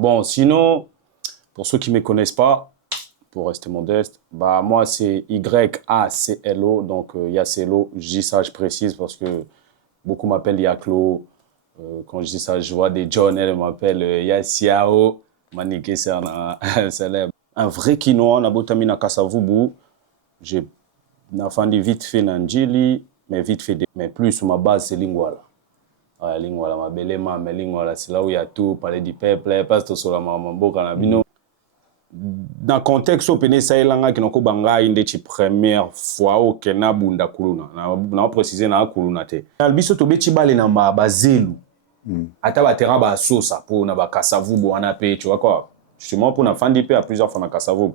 Bon, sinon, pour ceux qui ne me connaissent pas, pour rester modeste, bah, moi, c'est YACLO. Donc, Yacelo, je dis ça, je précise parce que beaucoup m'appellent Yaclo. Quand je dis ça, je vois des John, elle m'appelle Yaciao. Maniké, c'est un célèbre. Un vrai quinoa, on a botami na Kasavubu. J'ai fait vite fait Nanjili, mais vite fait. Mais plus, sur ma base, c'est Lingwala. Ouais, Lingwala, ma belle mais Lingwala, c'est là où il y a tout, parler du peuple, parce que sur la mambo, kanabino. Dans le contexte, au ça y qui n'ont pas une des premières fois au Kenya bunda kuluna. Na préciser na kuluna te. Albiso to beti bale na bazelu. Ata ba terrain ba sosa pour na ba kasavubu wana pe, tu vois quoi. Justement pour na fandi pe à plusieurs fois na kasavubu.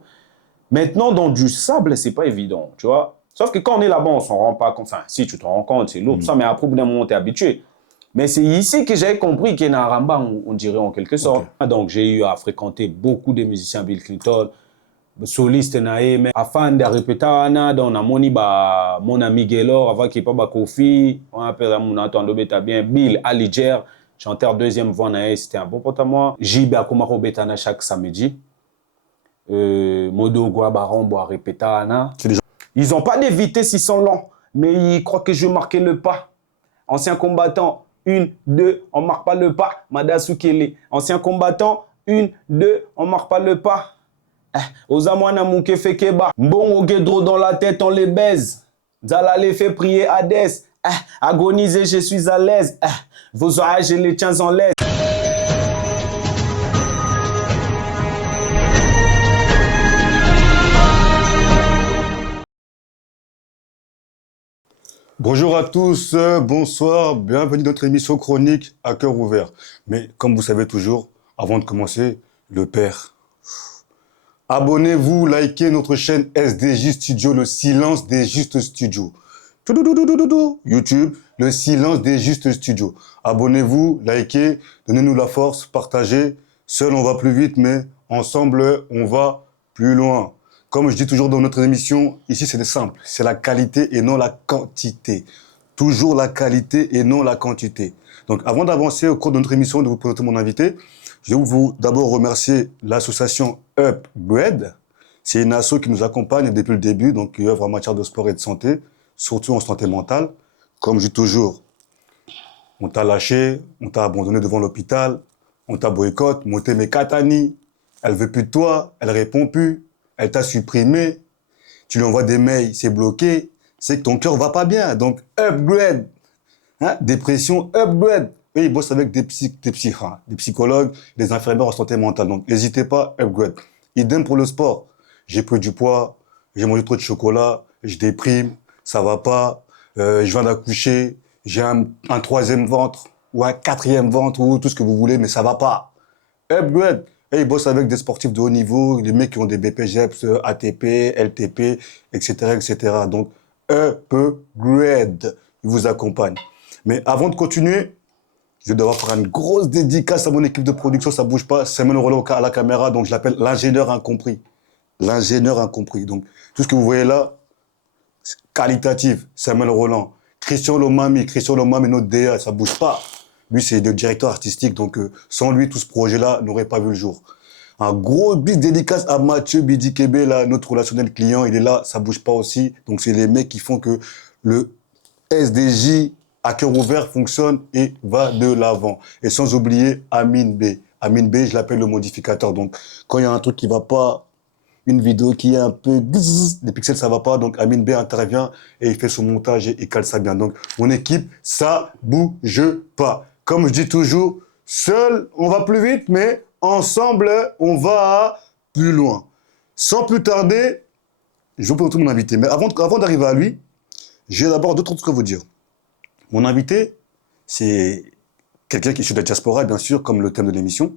Maintenant dans du sable, c'est pas évident, tu vois. Sauf que quand on est là-bas, on s'en rend pas compte. Enfin, si tu te rends compte, c'est lourd, tout ça, mais après, au bout d'un moment, t'es habitué. Mais c'est ici que j'avais compris qu'il y a un Ramba, on dirait en quelque sorte. Okay. Donc, j'ai eu à fréquenter beaucoup de musiciens Bill Clinton, solistes nae, afin de répéter, on a mon ami Gaylor, avant qu'il n'y ait pas Kofi, on appelle mon attendu bien, Bill Aliger, chanteur deuxième voix nae, c'était un bon pote à moi. J.B. Akumaro Betana chaque samedi. Modo Guabarombo à répéter, ils n'ont pas de vitesse, ils sont lents, mais ils croient que je vais marquer le pas. Ancien combattant, 1, 2, on ne marque pas le pas. Madasu Kele. Ancien combattant, 1, 2, on ne marque pas le pas. Ozamwana Mouke Fekeba. Mbongo Guédro dans la tête, on les baise. Zala les fait prier Hadès. Agoniser, je suis à l'aise. Vos oreilles, je les tiens en l'aise. Bonjour à tous, bonsoir, bienvenue dans notre émission chronique à cœur ouvert. Mais comme vous savez toujours, avant de commencer, le père. Abonnez-vous, likez notre chaîne SDJ Studio, le silence des justes studios. YouTube, le silence des justes studios. Abonnez-vous, likez, donnez-nous la force, partagez. Seul on va plus vite, mais ensemble on va plus loin. Comme je dis toujours dans notre émission, ici c'est simple, c'est la qualité et non la quantité. Toujours la qualité et non la quantité. Donc avant d'avancer au cours de notre émission, de vous présenter mon invité, je vais vous d'abord remercier l'association Upgrade. C'est une asso qui nous accompagne depuis le début, donc qui œuvre en matière de sport et de santé, surtout en santé mentale. Comme je dis toujours, on t'a lâché, on t'a abandonné devant l'hôpital, on t'a boycotté, monté mes katani, elle veut plus de toi, elle répond plus. Elle t'a supprimé, tu lui envoies des mails, c'est bloqué, c'est que ton cœur va pas bien. Donc, Upgrade, hein? Dépression, Upgrade. Et ils bossent avec des psychologues, des infirmières en santé mentale. Donc, n'hésitez pas, Upgrade. Idem pour le sport. J'ai pris du poids, j'ai mangé trop de chocolat, je déprime, ça va pas, je viens d'accoucher, j'ai un troisième ventre, ou un quatrième ventre, ou tout ce que vous voulez, mais ça va pas. Upgrade. Et ils bossent avec des sportifs de haut niveau, les mecs qui ont des BPGEPS, ATP, LTP, etc., etc. Donc, Upgrade, ils vous accompagnent. Mais avant de continuer, je vais devoir faire une grosse dédicace à mon équipe de production, ça bouge pas. Samuel Roland à la caméra, donc je l'appelle l'ingénieur incompris. L'ingénieur incompris. Donc, tout ce que vous voyez là, qualitatif, Samuel Roland. Christian Lomami, notre DA, ça bouge pas. Lui, c'est le directeur artistique, donc sans lui, tout ce projet-là n'aurait pas vu le jour. Un gros big dédicace à Mathieu Bidikebe, là, notre relationnel client, il est là, ça bouge pas aussi. Donc, c'est les mecs qui font que le SDJ à cœur ouvert fonctionne et va de l'avant. Et sans oublier Amine B. Amine B, je l'appelle le modificateur. Donc, quand il y a un truc qui va pas, une vidéo qui est un peu les pixels ça va pas, donc Amine B intervient et il fait son montage et il cale ça bien. Donc, mon équipe, ça bouge pas. Comme je dis toujours, seul, on va plus vite, mais ensemble, on va plus loin. Sans plus tarder, je vais présenter mon invité. Mais avant d'arriver à lui, j'ai d'abord deux trucs à vous dire. Mon invité, c'est quelqu'un qui est issu de la diaspora, bien sûr, comme le thème de l'émission.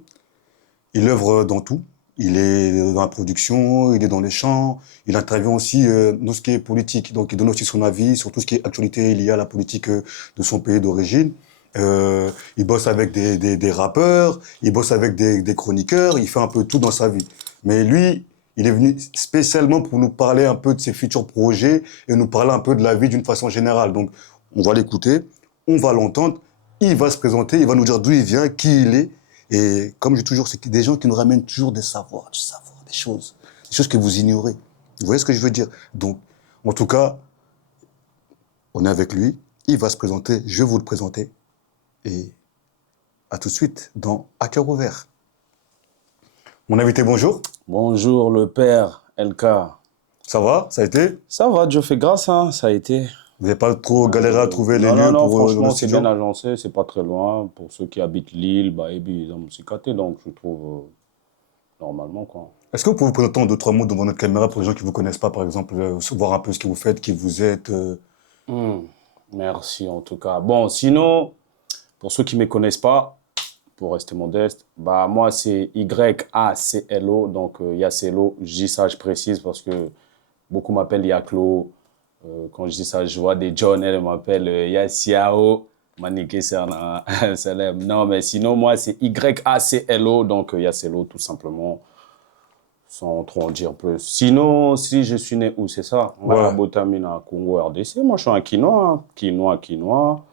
Il œuvre dans tout. Il est dans la production, il est dans les chants, il intervient aussi dans ce qui est politique. Donc, il donne aussi son avis sur tout ce qui est actualité liée à la politique de son pays d'origine. Il bosse avec des rappeurs, il bosse avec des chroniqueurs, il fait un peu tout dans sa vie. Mais lui, il est venu spécialement pour nous parler un peu de ses futurs projets et nous parler un peu de la vie d'une façon générale. Donc, on va l'écouter, on va l'entendre, il va se présenter, il va nous dire d'où il vient, qui il est, Et comme je dis toujours, c'est des gens qui nous ramènent toujours des savoirs, des choses que vous ignorez. Vous voyez ce que je veux dire? Donc, en tout cas, on est avec lui, il va se présenter, je vais vous le présenter. Et à tout de suite dans À cœur ouvert. Mon invité, bonjour. Bonjour le père LK. Ça va? Ça a été? Ça va, Dieu fait grâce, hein, ça a été. Vous n'avez pas trop galéré à trouver les lieux non, pour franchement, le c'est studio? bien agencé, c'est pas très loin. Pour ceux qui habitent Lille, bah, ils ont musicaté, donc je trouve normalement, quoi. Est-ce que vous pouvez vous présenter en deux, trois mots devant notre caméra pour les gens qui ne vous connaissent pas, par exemple, voir un peu ce que vous faites, qui vous êtes Merci en tout cas. Bon, sinon, pour ceux qui ne me connaissent pas, pour rester modeste, bah, moi c'est YACLO, donc Yacelo, je dis ça, je précise parce que beaucoup m'appellent Yaklo. Quand je dis ça, je vois des John, elle m'appelle Yassiao, Maniké Salem. Non, mais sinon, moi c'est YACLO, donc Yacelo tout simplement, sans trop en dire plus. Sinon, si je suis né où, c'est ça? Ouais. Botamina, Congo, RDC. Moi, je suis un Quinois.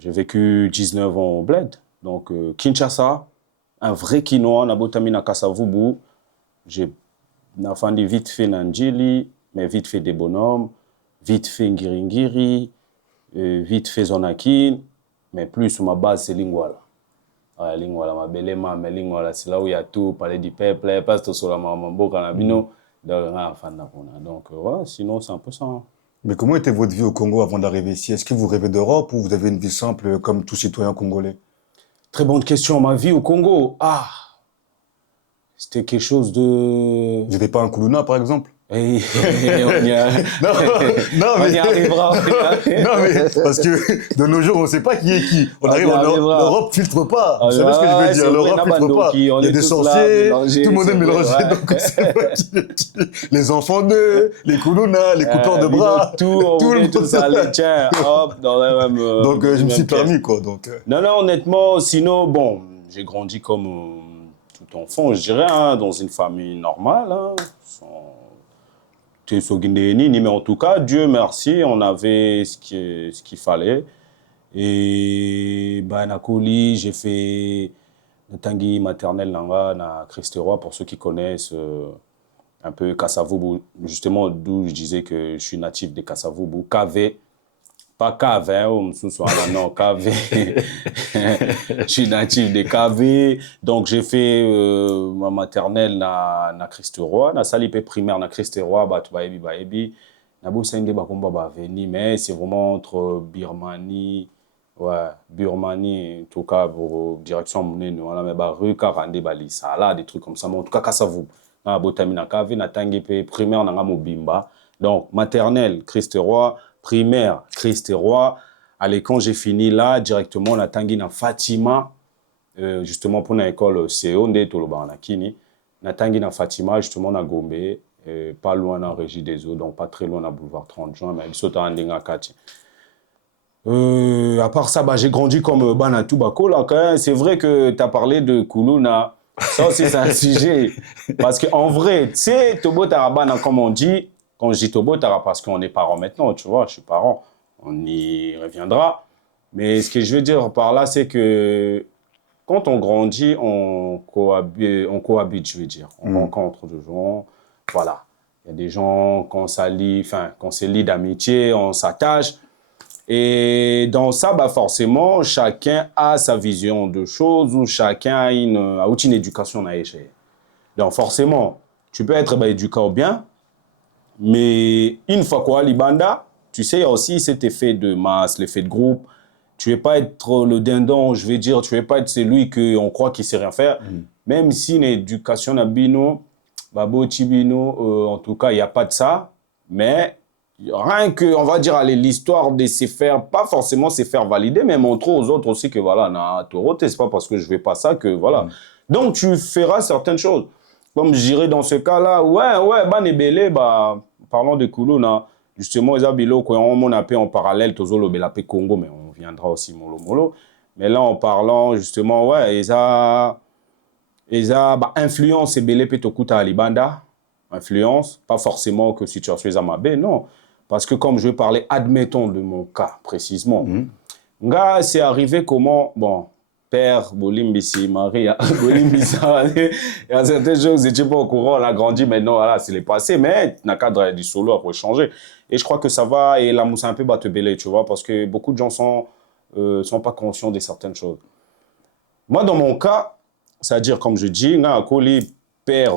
J'ai vécu 19 ans au Bled. Donc, Kinshasa, un vrai Quinois, Nabotamina Kasavubu. J'ai fait vite fait Nanjili, mais vite fait des bonhommes, vite fait Ngiringiri, vite fait Zonakin, mais plus ma base, c'est Lingwala. Lingwala, ma belle mais Lingwala, c'est là où il y a tout, parler du peuple, parce que sur la mambo, canabino, donc, ouais, sinon, c'est un peu ça. Hein. Mais comment était votre vie au Congo avant d'arriver ici? Est-ce que vous rêvez d'Europe ou vous avez une vie simple comme tout citoyen congolais? Très bonne question. Ma vie au Congo, c'était quelque chose de... Vous n'avez pas un Koulouna, par exemple? Et on y a... Non, non, on mais... y arrivera. Non, mais parce que de nos jours, on ne sait pas qui est qui. On arrive en Europe, l'Europe filtre pas. Vous savez ce que je veux dire? L'Europe filtre pas. Il y a des sorciers, tout le monde est mélangé, donc on ne sait pas qui est qui. Les enfants d'eux, les Koulouna, les coupeurs de bras. Tout le monde. Tout ça, les tiens, hop, dans la même... donc je me suis permis, quoi. Donc, Non, honnêtement, sinon, bon, j'ai grandi comme tout enfant, je dirais, hein, dans une famille normale, hein, mais en tout cas, Dieu merci, on avait ce qu'il fallait. Et bah, Nakoli, j'ai fait le tangi maternel na Christ-Roi, pour ceux qui connaissent un peu Kasavubu, justement, d'où je disais que je suis natif de Kasavubu, KV, pas KV, non, KV. Je suis natif de KV, donc j'ai fait ma maternelle na Christ-Roi, na salipé primaire na Christ-Roi, bah tu baebi, na bosende bakomba ba veni, mais c'est vraiment entre Birmanie, en tout cas pour direction monene, voilà, mais bah rue Karande Balisa, là des trucs comme ça, mais en tout cas Kasavubu, na botami na KV, na tangi pe primaire na Mobimba, donc maternelle Christ-Roi, primaire Christ-Roi. Allez, quand j'ai fini là, directement, on a tangué dans Fatima, justement pour l'école CO, on a tangué dans Fatima, justement, à Gombe, pas loin dans la Régie des Eaux, donc pas très loin dans boulevard 30 juin, mais ils sont en Kati. À part ça, bah, j'ai grandi comme Banatou Bako, là, c'est vrai que tu as parlé de Koulouna, ça aussi c'est un sujet, parce qu'en vrai, tu sais, Tobo Tarabana, comme on dit, quand je dis Tobo Tarabana, parce qu'on est parents maintenant, tu vois, je suis parent. On y reviendra. Mais ce que je veux dire par là, c'est que quand on grandit, on cohabite, je veux dire. On rencontre des gens. Voilà. Il y a des gens, qu'on se lie d'amitié, on s'attache. Et dans ça, bah forcément, chacun a sa vision de choses ou chacun a une éducation à échelle. Donc forcément, tu peux être éduqué au bien, mais une fois quoi, Libanda, tu sais, il y a aussi cet effet de masse, l'effet de groupe. Tu ne veux pas être le dindon, je vais dire, tu ne veux pas être celui qu'on croit qu'il ne sait rien faire. Même si l'éducation n'a bino, babo tibino, en tout cas, il n'y a pas de ça. Mais rien que, on va dire, allez, l'histoire de se faire, pas forcément se faire valider, mais montrer aux autres aussi que voilà, na Toro, c'est pas parce que je ne fais pas ça que voilà. Donc, tu feras certaines choses. Comme je dirais dans ce cas-là, parlons de Koulouna, justement, ils ont on appelle en parallèle, Tozolo Belapé Congo, mais on viendra aussi Molo. Mais là, en parlant, justement, ils ont influence et Belé Petokuta Alibanda, influence, pas forcément que situation est Amabé, non. Parce que comme je vais parler, admettons de mon cas précisément, c'est arrivé comment, bon, père, Bolimbisi, Maria, Bolimbisi. Il y a certaines choses, vous n'étiez pas au courant, on a grandi, maintenant, voilà, c'est les passés, mais dans le cadre du solo, après changer. Et je crois que ça va, et la mousse un peu batte belé, tu vois, parce que beaucoup de gens sont pas conscients de certaines choses. Moi, dans mon cas, c'est-à-dire, comme je dis, un colis père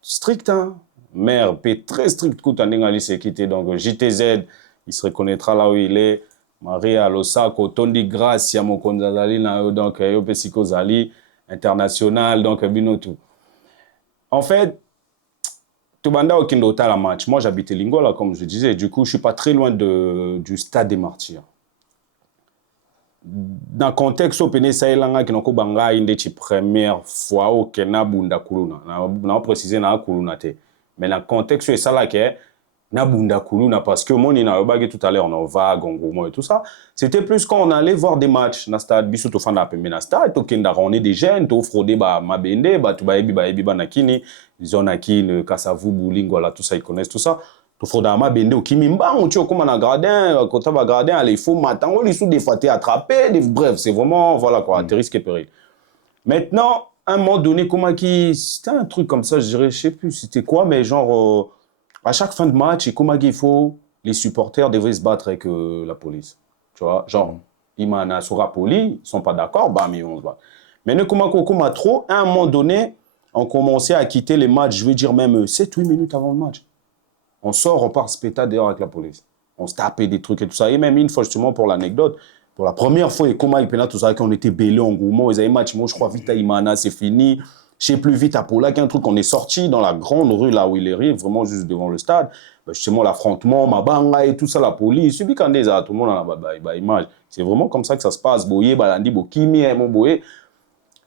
strict, hein, mère très strict, tout en English, quitté, donc JTZ, il se reconnaîtra là où il est. Maria Losako, Tondi Gracia, mon konzali, donc Yopesiko Zali, international, donc Binotu. En fait, Tobanda Okindota la match. Moi, j'habitais Lingola, comme je disais. Du coup, je suis pas très loin du stade des Martyrs. Dans le contexte, Opene Saïlanga, qui n'a pas banga une des premières fois au Kenya Bunda Kuluna. On précisé na Kuluna te. Mais dans le contexte, c'est ça là que na Bunda Kuluna parce que mon ina obagi tout à l'heure on va Gongomo et tout ça. C'était plus quand on allait voir des matchs dans stade biso to fanda pe na stade to kenda on est des jeunes to frauder ba mabende ba to ba ebi ba nakini zona kine Kasavu Lingwala tout ça ils connaissent tout ça. To frauder ma bende au kimi mbango tu comme na gradin quand on va gradin aller faut matango les sous des fois attraper bref c'est vraiment voilà quoi tes risques et périls. Maintenant à un moment donné comment qui c'était un truc comme ça je dirais je sais plus c'était quoi mais genre à chaque fin de match, les supporters devaient se battre avec la police. Tu vois, genre, Imana sera poli, ils sont pas d'accord, bam, ils vont se battre. Mais ne comment trop, à un moment donné, on commençait à quitter les matchs, je veux dire même 7-8 minutes avant le match. On sort, on part se péter dehors avec la police. On se tapait des trucs et tout ça. Et même une fois, justement, pour l'anecdote, pour la première fois, et comment il pénal tout ça, qu'on était bêlés en gourmand, ils avaient match, moi je crois vite à Imana, c'est fini. Je sais plus vite à Paula qu'un truc, on est sorti dans la grande rue là où il est, vraiment juste devant le stade. Ben, justement, l'affrontement, Mabanga et tout ça, la police, celui qui en est tout le monde a image. C'est vraiment comme ça que ça se passe. Boye, Balandi, Bokimi, mon Boye.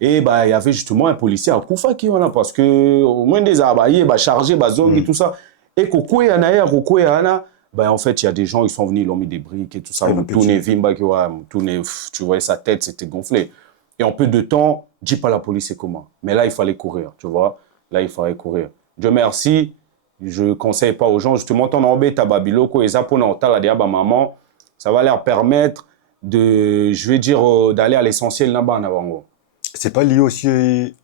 Et bah, il y avait justement un policier à Koufa qui voilà, parce que au moins des abayés, chargés, zong et tout ça. Et Kokoué, ben, en fait, il y a des gens, ils sont venus, ils ont mis des briques et tout ça. Tu voyais sa tête, c'était gonflé. Et en peu de temps, dis pas la police c'est comment. Mais là, il fallait courir, tu vois. Là, il fallait courir. Dieu merci, je ne conseille pas aux gens, justement, ton embête à Babiloko et ça pour la maman, ça va leur permettre de, je vais dire, d'aller à l'essentiel là-bas en avant. C'est pas lié aussi,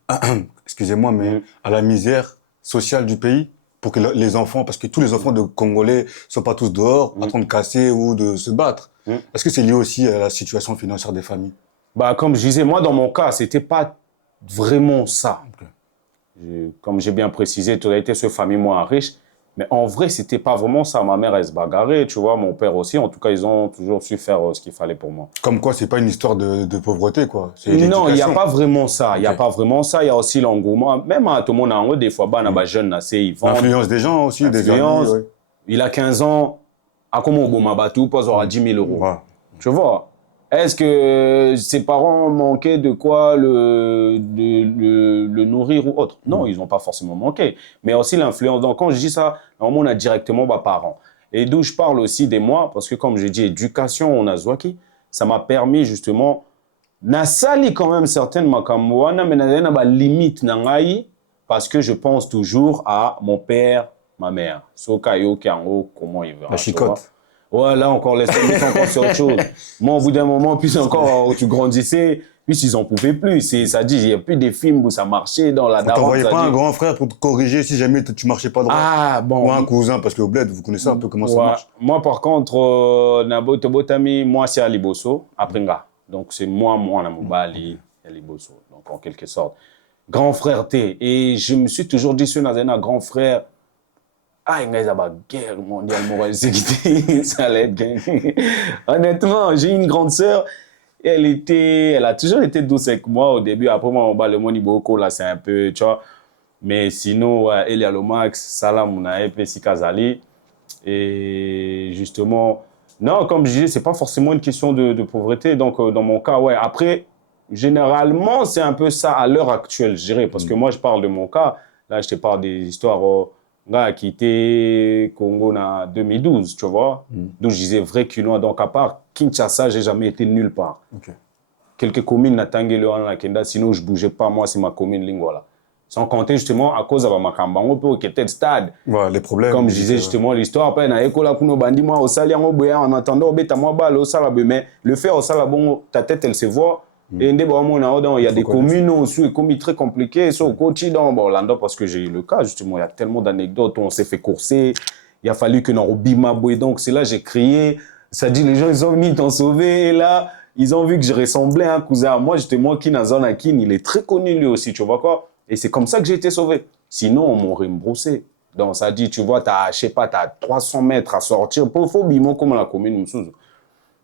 excusez-moi, mais à la misère sociale du pays pour que les enfants, parce que tous les enfants de Congolais ne sont pas tous dehors en train de casser ou de se battre. Est-ce que c'est lié aussi à la situation financière des familles? Bah, comme je disais, moi, dans mon cas, c'était pas vraiment ça. Okay. Comme j'ai bien précisé, tu as été sur famille moins riche. Mais en vrai, c'était pas vraiment ça. Ma mère, elle se bagarrait, tu vois, mon père aussi. En tout cas, ils ont toujours su faire ce qu'il fallait pour moi. Comme quoi, c'est pas une histoire de pauvreté, quoi. Non, il n'y a pas vraiment ça. Il n'y a pas vraiment ça. Il y a aussi l'engouement. Même à tout le monde, en haut, des fois, jeune, ils vendent. L'influence des gens aussi, des amis. Ouais. Il a 15 ans. À comment on Mabatou, pas aura 10 000 euros. Ouais. Tu vois? Est-ce que ses parents manquaient de quoi le nourrir ou autre? Non, ils n'ont pas forcément manqué. Mais aussi l'influence. Donc, quand je dis ça, on a directement mes parents. Et d'où je parle aussi des moi, parce que comme je dis, éducation, on a Zwaki, ça m'a permis justement, na sali quand même certaines makamouana, mais na limite nangai, parce que je pense toujours à mon père, ma mère. Sokayo, Kiango, comment il verra. La chicotte. Ouais, là encore, laisse-moi encore sur autre chose. Moi, au bout d'un moment, puis encore, tu grandissais, puis ils n'en pouvaient plus. Ça dit, il n'y a plus des films où ça marchait dans la daronne. Tu n'envoyais pas un grand frère pour te corriger si jamais tu ne marchais pas droit? Ah, bon. Ou un cousin, parce qu'au bled, vous connaissez un peu comment ça marche. Moi, par contre, Nabotami, moi, c'est Aliboso, après nga. Donc, c'est moi, Namobali, Aliboso. Donc, en quelque sorte. Grand frère T. Et je me suis toujours dit, sur un grand frère, ah, il y a une guerre mondiale, ça allait être gagné. Honnêtement, j'ai une grande sœur, elle a toujours été douce avec moi au début. Après, moi, le Moniboko, là, c'est un peu, tu vois. Mais sinon, Elia Lomax, Salam, Mounae, Pessi Kazali. Et justement, non, comme je disais, c'est pas forcément une question de pauvreté. Donc, dans mon cas, ouais. Après, généralement, c'est un peu ça à l'heure actuelle, je dirais. Parce que moi, je parle de mon cas. Là, je te parle des histoires. A quitté Congo en 2012, tu vois. Donc, je disais vrai Kinois. Donc, à part Kinshasa, j'ai jamais été nulle part. Okay. Quelques communes na Tangele en Kenda, sinon je bougeais pas. Moi, c'est ma commune Lingwala. Sans compter justement à cause de ma Kambango, pour qui était stade. Ouais, les problèmes. Comme je disais justement, l'histoire, après, na Ekola Kuno Bandi, moi, au Sali, en attendant, au Beta, moi, au Salabé. Mais le fait au Salabon, ta tête, elle se voit. Et il y a des communes aussi, communes très compliquées, au quotidien, Orlando, parce que j'ai eu le cas, justement, il y a tellement d'anecdotes où on s'est fait courser, il a fallu que nous bima boy, donc c'est là j'ai crié, ça dit les gens ils ont venu t'en sauver, et là ils ont vu que je ressemblais à un cousin à moi, j'étais moi qui dans zone Akin, il est très connu lui aussi, tu vois quoi, et c'est comme ça que j'ai été sauvé, sinon on m'aurait me broussé. Donc ça dit, tu vois, je sais pas, t'as 300 mètres à sortir, pour faut bimo comme la commune Moussouzo.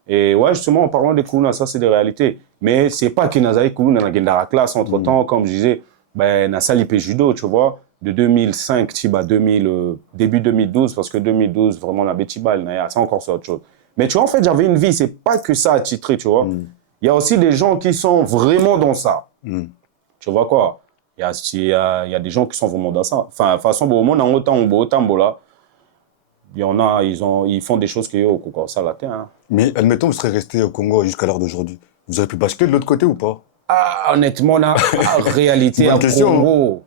Et ouais, justement, en parlant des Koulouna, ça c'est des réalités. Mais c'est pas que Nazaï Koulouna dans la classe entre-temps, comme je disais, ben, na salipé judo, tu vois, de 2005, tiba 2000, début 2012, parce que 2012, vraiment, la bétibal, c'est encore ça autre chose. Mais tu vois, en fait, j'avais une vie, c'est pas que ça attitré, tu vois. Il y a aussi des gens qui sont vraiment dans ça. Tu vois quoi? Il y a des gens qui sont vraiment dans ça. Enfin, de toute façon, au moins, dans autant, là, il y en a, ils font des choses qui au Congo, ça la terre. Hein. Mais admettons, vous serez resté au Congo jusqu'à l'heure d'aujourd'hui. Vous auriez pu basculer de l'autre côté ou pas? Ah, honnêtement, là, réalité, à Congo.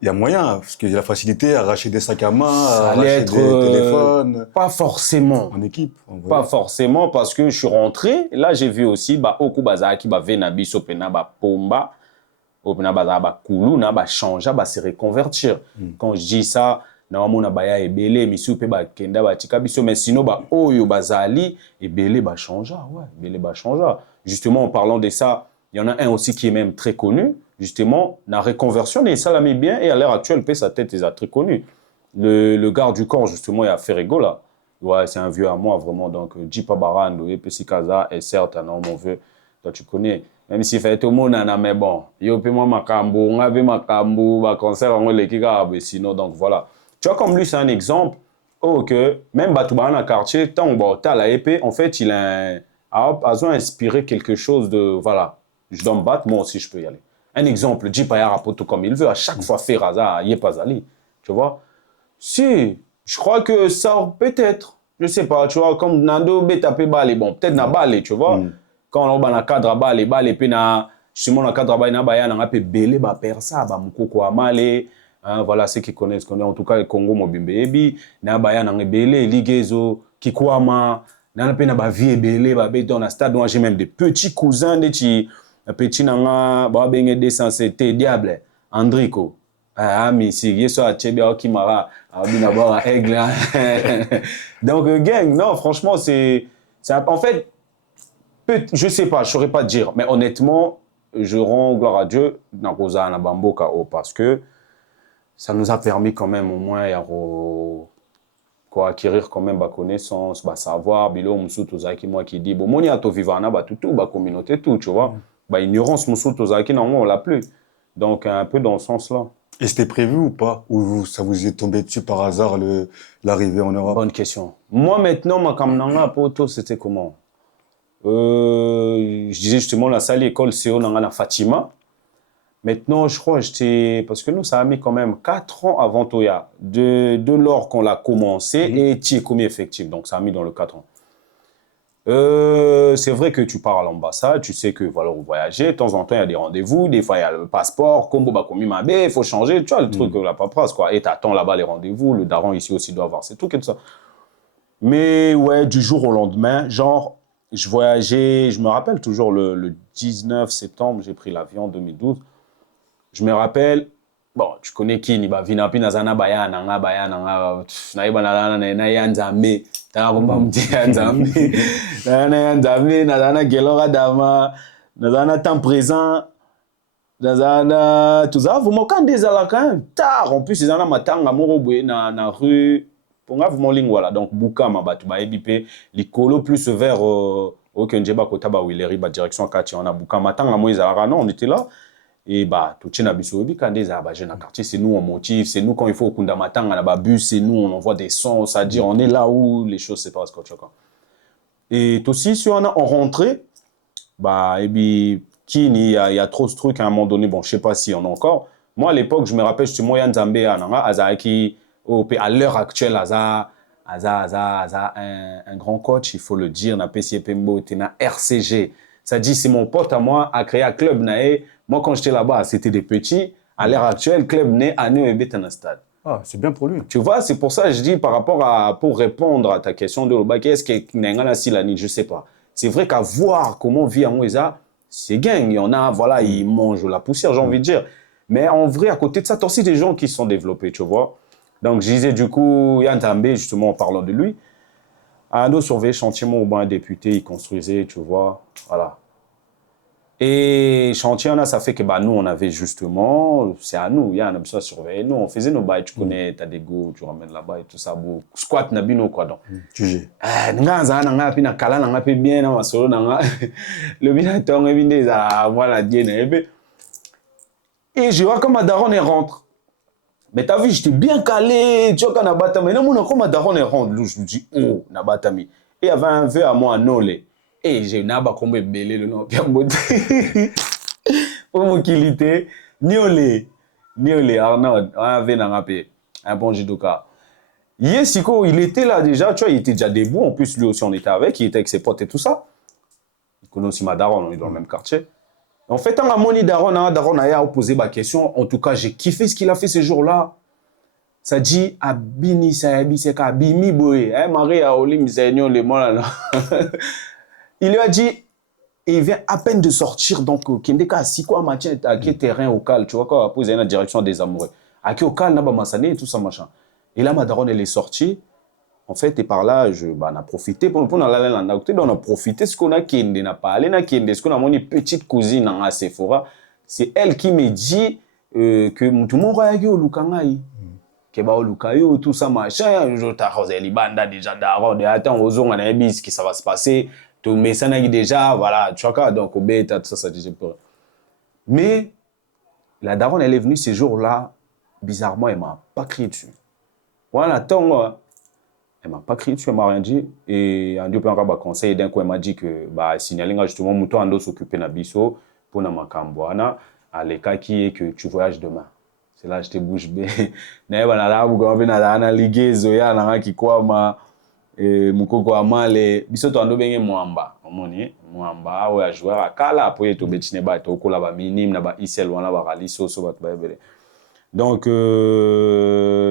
Il y a moyen, parce qu'il y a la facilité à arracher des sacs à main, Ça à allait arracher des téléphones. Pas forcément. En équipe. Pas forcément, parce que je suis rentré. Là, j'ai vu aussi, Oku Bazaki, Venabi, Sopena, Pomba, Opena Bazaba, Koulou, changer, se reconvertir. Quand je dis ça, normalement, baya ebele, misu pe kenda tika biso, mais sinon, oyo bazali, ebele changer, ouais, ebele changer. Justement, en parlant de ça, il y en a un aussi qui est même très connu, justement, la reconversion, et ça l'a mis bien, et à l'heure actuelle, sa tête est très connue. Le garde du corps, justement, il a fait rigolo, là. Ouais, c'est un vieux à moi, vraiment, donc, Jipa Barando, et Pesikaza, et certes, non, mon vieux, toi, tu connais. Même si fait tout le monde, mais bon, yo pe moi makambo, on avait makambo, concert, on les kika, sinon, donc voilà. Tu vois, comme lui, c'est un exemple, que même Batouba dans le quartier, tant que tu as la épée, en fait, il a besoin d'inspirer quelque chose de, voilà, je dois me battre, moi aussi, je peux y aller. Un exemple, Jipaya rapote comme il veut, à chaque fois faire hasard, il pas allé, tu vois. Si, je crois que ça, peut-être, je sais pas, tu vois, comme Nando, Betapé Balé, bon, peut-être na Balé, tu vois. Quand on a un cadre Balé, Balé, puis na, justement, le cadre Balé, na Baya, na pe belé, persa, Moukoko Amale, voilà, ceux qui connaissent, en tout cas, le Congo, Mobimbe, Ebi, na Baya, na belé, Ligezo, Kikwama, na pe na ba vie belé, dans le stade, j'ai même des petits cousins, des petits nanga, bengue c'était diable, Andrico. Mais si yeso a tchebia okimara abinaba aigle. Donc gang, non, franchement c'est en fait je sais pas, je saurais pas dire, mais honnêtement, je rends gloire à Dieu dans Rosa na Bamboka parce que ça nous a permis quand même au moins acquérir quand même connaissance, savoir, bilo musuto zaki moi qui dit bon moni ato vivana tout communauté tout, tu vois. Ignorance musuto zaki non on l'a plus. Donc un peu dans ce sens-là. Et c'était prévu ou pas? Ou ça vous est tombé dessus par hasard l'arrivée en Europe? Bonne question. Moi maintenant, ma kamnanga poto c'était comment? Je disais justement la salle école CO nanga Fatima. Maintenant, je crois j'étais parce que nous ça a mis quand même 4 ans avant Toya de lors qu'on l'a commencé et tu es commis effectif. Donc ça a mis dans le 4 ans. C'est vrai que tu pars à l'ambassade, tu sais que voilà, on voyager, de temps en temps il y a des rendez-vous, des fois il y a le passeport, combo bakomi mabe, il faut changer, tu vois le truc, la paperasse quoi, et t'attends là-bas les rendez-vous, le daron ici aussi doit avoir ses trucs et tout ça. Mais ouais, du jour au lendemain, genre, je voyageais, je me rappelle toujours le 19 septembre, j'ai pris l'avion en 2012, je me rappelle, bon, tu connais qui, ni ba vinapi nazana baya nanga na iba na yanzambe. Nazana gelora dama, nazana temps présent, nazana tout ça. Vous m'en des alaka tard. En plus, ils en ont matanga morobwe na rue. Pour moi, vous m'en voilà. Donc buka mabatu ba ebipe likolo plus vers au Kenjeba Kotaba Willeri ba direction Kati on a buka matanga moi ils alaka non on était là. Et tout tient bisobi quand des jeune quartier c'est nous on motive, c'est nous quand il faut kunda matanga na bus, c'est nous on envoie des sons, ça dit on est là où les choses se passent quoi. Et aussi si on rentré et puis il y a trop de trucs à un moment donné, bon je sais pas si on a encore. Moi à l'époque je me rappelle justement Yann Zambé Azaki à l'heure actuelle un grand coach, il faut le dire, na PCA Pembo na RCG. Ça dit c'est mon pote à moi a créé un club naé. Moi, quand j'étais là-bas, c'était des petits. À l'heure actuelle, club né à New et un stade. Ah, c'est bien pour lui. Tu vois, c'est pour ça que je dis par rapport à, pour répondre à ta question de l'Obaki, est-ce qu'il y a un Silani, je sais pas. C'est vrai qu'à voir comment vit Amoueza, c'est gang. Il y en a, voilà, ils mangent la poussière, j'ai envie de dire. Mais en vrai, à côté de ça, tu as aussi des gens qui se sont développés, tu vois. Donc, je disais, du coup, Yann També, justement, en parlant de lui, Ando surveillait chantier, au bon député, il construisait, tu vois, voilà. Et chantier, ça fait que bah, nous, on avait justement, c'est à nous, il y a un besoin à surveiller. Nous, on faisait nos bails, tu connais, tu as des go, tu ramènes là-bas et tout ça. Bon, squat, nabino, quoi, donc. Tu gères. Bien, le binaton, et bien, voilà, et je vois comme Madaron rentre. Mais t'as vu, j'étais bien calé, tu vois, quand Nabatami. Non, mon comme Madaron rentre, je me dis, oh, Nabatami. Et il y avait un verre à moi à Nolé. Et j'ai Naba comme belé le nom, Pierre Beauté. Pour mon qualité, Niolé, Arnaud, un verre un bon judoka. Yesiko, il était là déjà, tu vois, il était déjà debout. En plus, lui aussi, on était avec, il était avec ses potes et tout ça. Il connaît aussi Madaron, on est dans le même quartier. En fait, quand Moni Daron a posé ma question, en tout cas, j'ai kiffé ce qu'il a fait ce jour-là. Ça dit, Abini Sayabi Seka, Abimi Boé, Marie Aolim Zaignon, le là. Il lui a dit, il vient à peine de sortir, donc, Kendeka, si quoi, Mathieu, à quel terrain au cal, tu vois, quand on a posé la direction des amoureux. À qui au cal, Naba Massané et tout ça, machin. Et là, Madaron, elle est sortie. En fait, et par là, on a profité. On a profité ce qu'on a qui n'a pas allé, ce qu'on a mon petite cousine en Sephora. C'est elle qui me dit que tout le monde a eu au Lukangaï. Que bah au Lukayo, tout ça, machin. Je t'ai dit, banda déjà d'arrêt, de attends, aux on a vu ce qui ça va se passer. Tout mais ça n'a déjà, voilà, tu vois, donc au bêta, tout ça, ça disait peur. Mais la daronne, elle est venue ces jours-là, bizarrement, elle m'a pas crié dessus. Voilà, tant. Elle m'a pas crié dessus, elle m'a rien dit. Et un peu un conseil, d'un coup, elle m'a dit que, bah, signaler justement, Mouton Ando s'occuper de Bisso pour Namakambouana, à l'écart qui est que tu voyages demain. C'est là que je te bouge bien. N'est pas là, vous avez une ligue, Zoya, n'a qui quoi, ma, Moukoko Amale, Bisso Ando bien Mwamba. Mwamba, ouais, joueur à Kala, après, tu betine ba, tu okola ba minime, naba Isel, wana ba Raliso, so bat ba donc,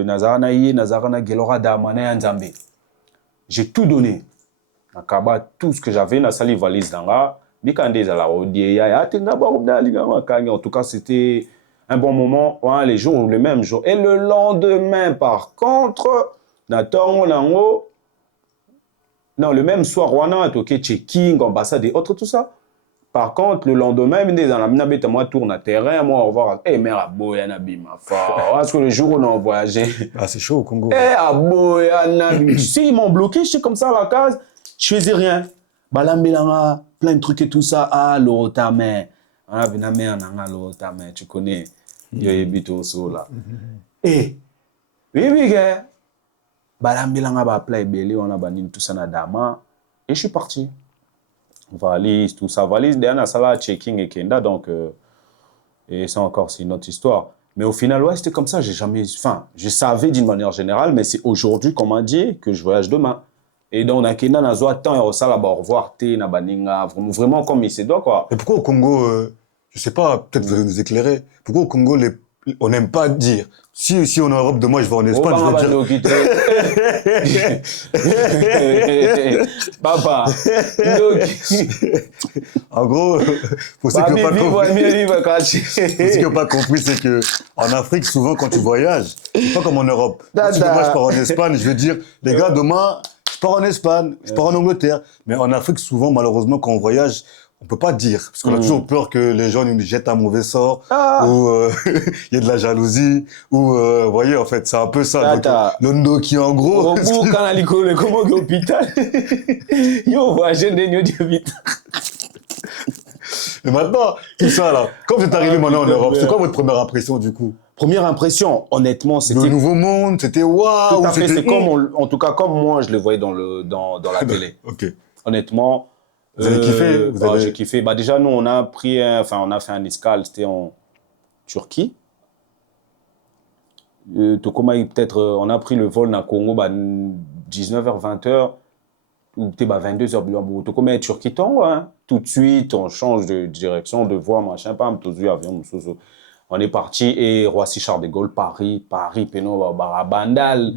Nazarana Gelora Damana Nzambe. J'ai tout donné. Nakaba, tout ce que j'avais, na sali valise d'anga. Bikande la rodieya, en tout cas, c'était un bon moment, hein, les jours, le même jour. Et le lendemain, par contre, non, le même soir, on a toqué checking, ambassade et autres, tout ça. Par contre, le lendemain, moi, tourne à terrain, moi, on va voir, mère, Aboya Nabima, parce que le jour où on a voyagé. Ah, c'est chaud au Congo. Aboya Nabima. Tu sais, ils m'ont bloqué, j'étais comme ça à la case, je faisais rien. Balambelanga, plein de trucs et tout ça. Ah, l'orotame. Ah, l'orotame, tu connais. Yoyebito so là. Et, oui, gars. Balambelanga, ba plein belé, on a banni tout ça na dama. Et je suis parti. Valise, tout ça. Valise, derrière, ça là, checking et kenda, donc, et ça encore, c'est une autre histoire. Mais au final, ouais, c'était comme ça, j'ai jamais, enfin, je savais d'une manière générale, mais c'est aujourd'hui qu'on m'a dit que je voyage demain. Et donc, on a kenda, on a zoa temps, et au sala, au revoir, té, na baninga, vraiment comme il se doit, quoi. Et pourquoi au Congo, je sais pas, peut-être vous allez nous éclairer, pourquoi au Congo, on n'aime pas dire, si on est en Europe, demain, je vais en Espagne, je vais dire... Papa, en gros, pour ceux qui n'ont pas compris, c'est que en Afrique, souvent, quand tu voyages, c'est pas comme en Europe. Si demain, je pars en Espagne, je veux dire, les gars, demain, je pars en Espagne, je pars en Angleterre. Mais en Afrique, souvent, malheureusement, quand on voyage, on peut pas dire, parce qu'on a toujours peur que les gens nous jettent un mauvais sort, ou il y a de la jalousie, ou vous voyez, en fait, c'est un peu ça. Donc, le Ndoki, en gros. Au bout, quand on a le comment l'hôpital, yo, voyagez des nids d'hôpital. Et maintenant, tout ça là, quand vous êtes arrivé maintenant en Europe, c'est quoi votre première impression du coup? Première impression, honnêtement, c'était... Le nouveau monde, c'était waouh. Tout à fait, c'est comme, en tout cas, comme moi, je le voyais dans la télé. Ok. Honnêtement. Vous avez kiffé? J'ai kiffé. Bah, déjà, nous, on a fait un escale, c'était en Turquie. Peut-être, on a pris le vol dans le Congo, 19h, 20h, ou peut-être 22h, Tokoma Turquie, hein. Tout de suite, on change de direction, de voie, machin, pam, tout de suite, avion, on est parti et Roissy Charles de Gaulle, Paris, Péno, Bandal.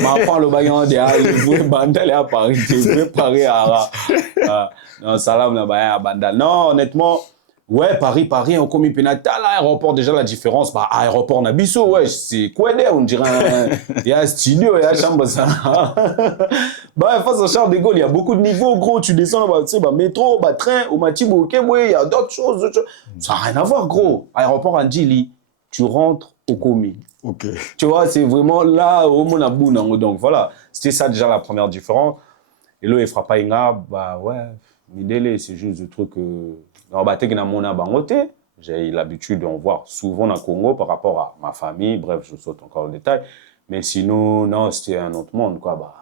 Ma femme, le baguette de il Bandal à Paris, Paris à non, salam, à Bandal. Non, honnêtement, Ouais, Paris, on commis pénata, l'aéroport, déjà la différence, bah, aéroport Nabiso, ouais, c'est quoi d'air, on dirait, il y a un studio, il y a un chambre, ça. Bah, face à Charles de Gaulle, il y a beaucoup de niveaux, gros, tu descends, bah, tu sais, bah, métro, bah, train, au Matibo, ok, ouais, il y a d'autres choses, ça n'a rien à voir, gros. Aéroport Andjili, tu rentres au commis. Ok. Tu vois, c'est vraiment là, au Monabouna, donc voilà, c'était ça déjà la première différence. Et là, il fera pas bah, ouais, Midele, c'est juste le truc j'ai l'habitude d'en voir souvent au Congo par rapport à ma famille. Bref, je saute encore le détail. Mais sinon, non, c'était un autre monde, quoi. Bah,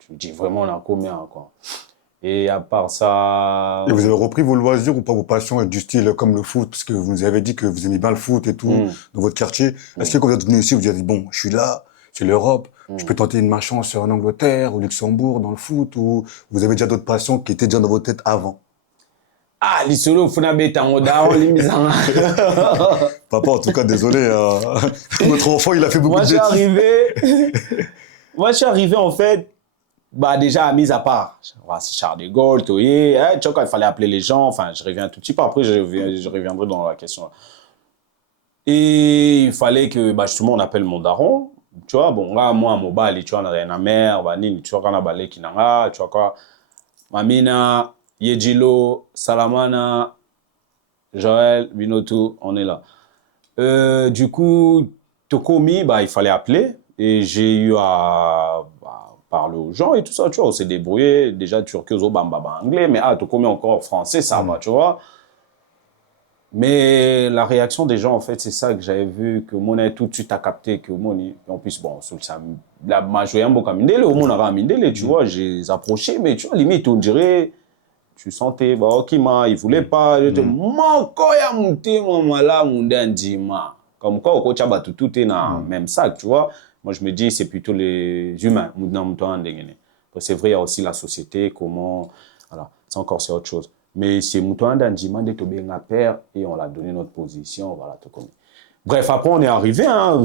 tu me dis vraiment là combien, quoi. Et à part ça. Et vous avez repris vos loisirs ou pas vos passions du style comme le foot, parce que vous nous avez dit que vous aimez bien le foot et tout, dans votre quartier. Est-ce que quand vous êtes venu ici, vous vous avez dit, bon, je suis là, c'est l'Europe, je peux tenter ma chance en Angleterre, au Luxembourg, dans le foot, ou vous avez déjà d'autres passions qui étaient déjà dans votre tête avant? Ah, l'isolo, Funabe, Tangoda, Limizanga. Papa, en tout cas, désolé, votre enfant, il a fait beaucoup de bêtises. Moi, je suis arrivé, en fait, bah, déjà, à mise à part. C'est Charles de Gaulle, Toye, tu vois, quand il fallait appeler les gens, enfin, je reviens un tout petit peu, après, je reviendrai dans la question. Et il fallait que, bah, justement, on appelle mon daron. Tu vois, bon, là, moi, mobile, tu vois, on a rien mère, tu vois, quand on a balé Kinanga, tu vois quoi. Mamina, Yejilo, Salamana, Joël, Binotou, on est là. Du coup, Tokomi, bah, il fallait appeler. Et j'ai eu à parler aux gens et tout ça, tu vois, on s'est débrouillé. Déjà, turquoise, bamba, anglais, mais Tokomi encore français, ça va, tu vois. Mais la réaction des gens, en fait, c'est ça que j'avais vu, que mon tout de suite a capté, que mon, en plus, bon, la majorité, au monde a Mindele, tu vois, j'ai approché, mais tu vois, limite, on dirait, tu sentais, bah, ok, il voulait pas, mon koya monté, mon mala, mon dandima. Comme quoi, au coach, tout est dans le même sac, tu vois. Moi, je me dis, c'est plutôt les humains, c'est vrai, il y a aussi la société, comment, voilà, c'est encore, c'est autre chose. Mais c'est Moutoua Ndandjima de Tobenga père et on l'a donné notre position, voilà, tout comme. Bref, après on est arrivé, hein,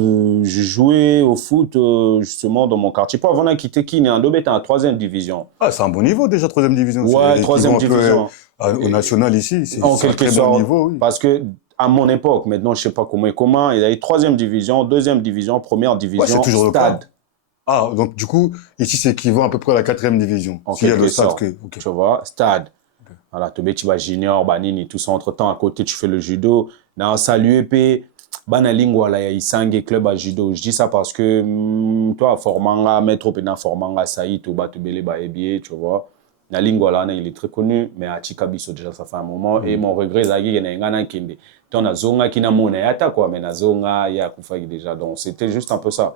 j'ai joué au foot justement dans mon quartier. Pour avant de quitter Kine, Ndobé était en 3e division. Ah, c'est un bon niveau déjà, 3e division. Ouais, 3e division. Au national ici, c'est en un quelque très sorte, bon niveau, oui. parce que à mon époque, maintenant je sais pas comment, il y a eu 3e division, 2e division, 1re division, Ouais, c'est toujours stade. Le cas. Ah, donc du coup, ici c'est équivalent à peu près à la 4e division. En quelque sorte, okay. Tu vois, stade. Voilà, Tobé, tu vas junior, banini, tout ça. Entre-temps, à côté, tu fais le judo. Dans salut EP, bana lingua la isange club à judo. Je dis ça parce que toi, formanga, maître pena formanga, saï, toba, tobele, ba ebié, tu vois. La lingua là, il est très connu, mais à Chikabiso, déjà, ça fait un moment. Et mon regret, c'est qu'il y a un kende. Tu as zonga qui n'a mona yata, quoi, mais na zonga, il y a Koufagi déjà. Donc, c'était juste un peu ça.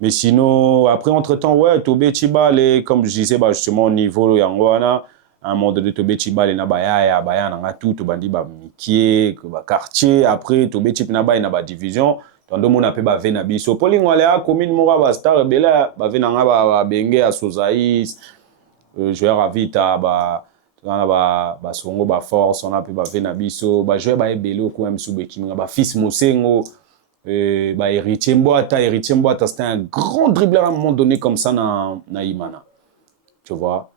Mais sinon, après, entre-temps, ouais, Tobé, Chibale, comme je disais, bah, justement, au niveau Yangwana, à un moment donné, Tobé, Chibale, Nabaya, Baya, Nangatu, Tobandi, bah, Mikie, quartier, après, Tobé, Chipnaba, Naba division, tando mon appel, bah, Venabiso, Pauline, Walea, commune, Mora, bah, Star, Bela, bah, Venanga, bah, Bengue, à Sozaïs, joueur à Vita, bah, bah, Songo, bah, Force, on a pu, bah, Venabiso, bah, joueur, bah, Ebelo, quand même, Soubeki, bah, Fils Moussengo, bah, Héritier Mbouata, c'était un grand dribbleur à un moment donné comme ça dans Imana. Tu vois.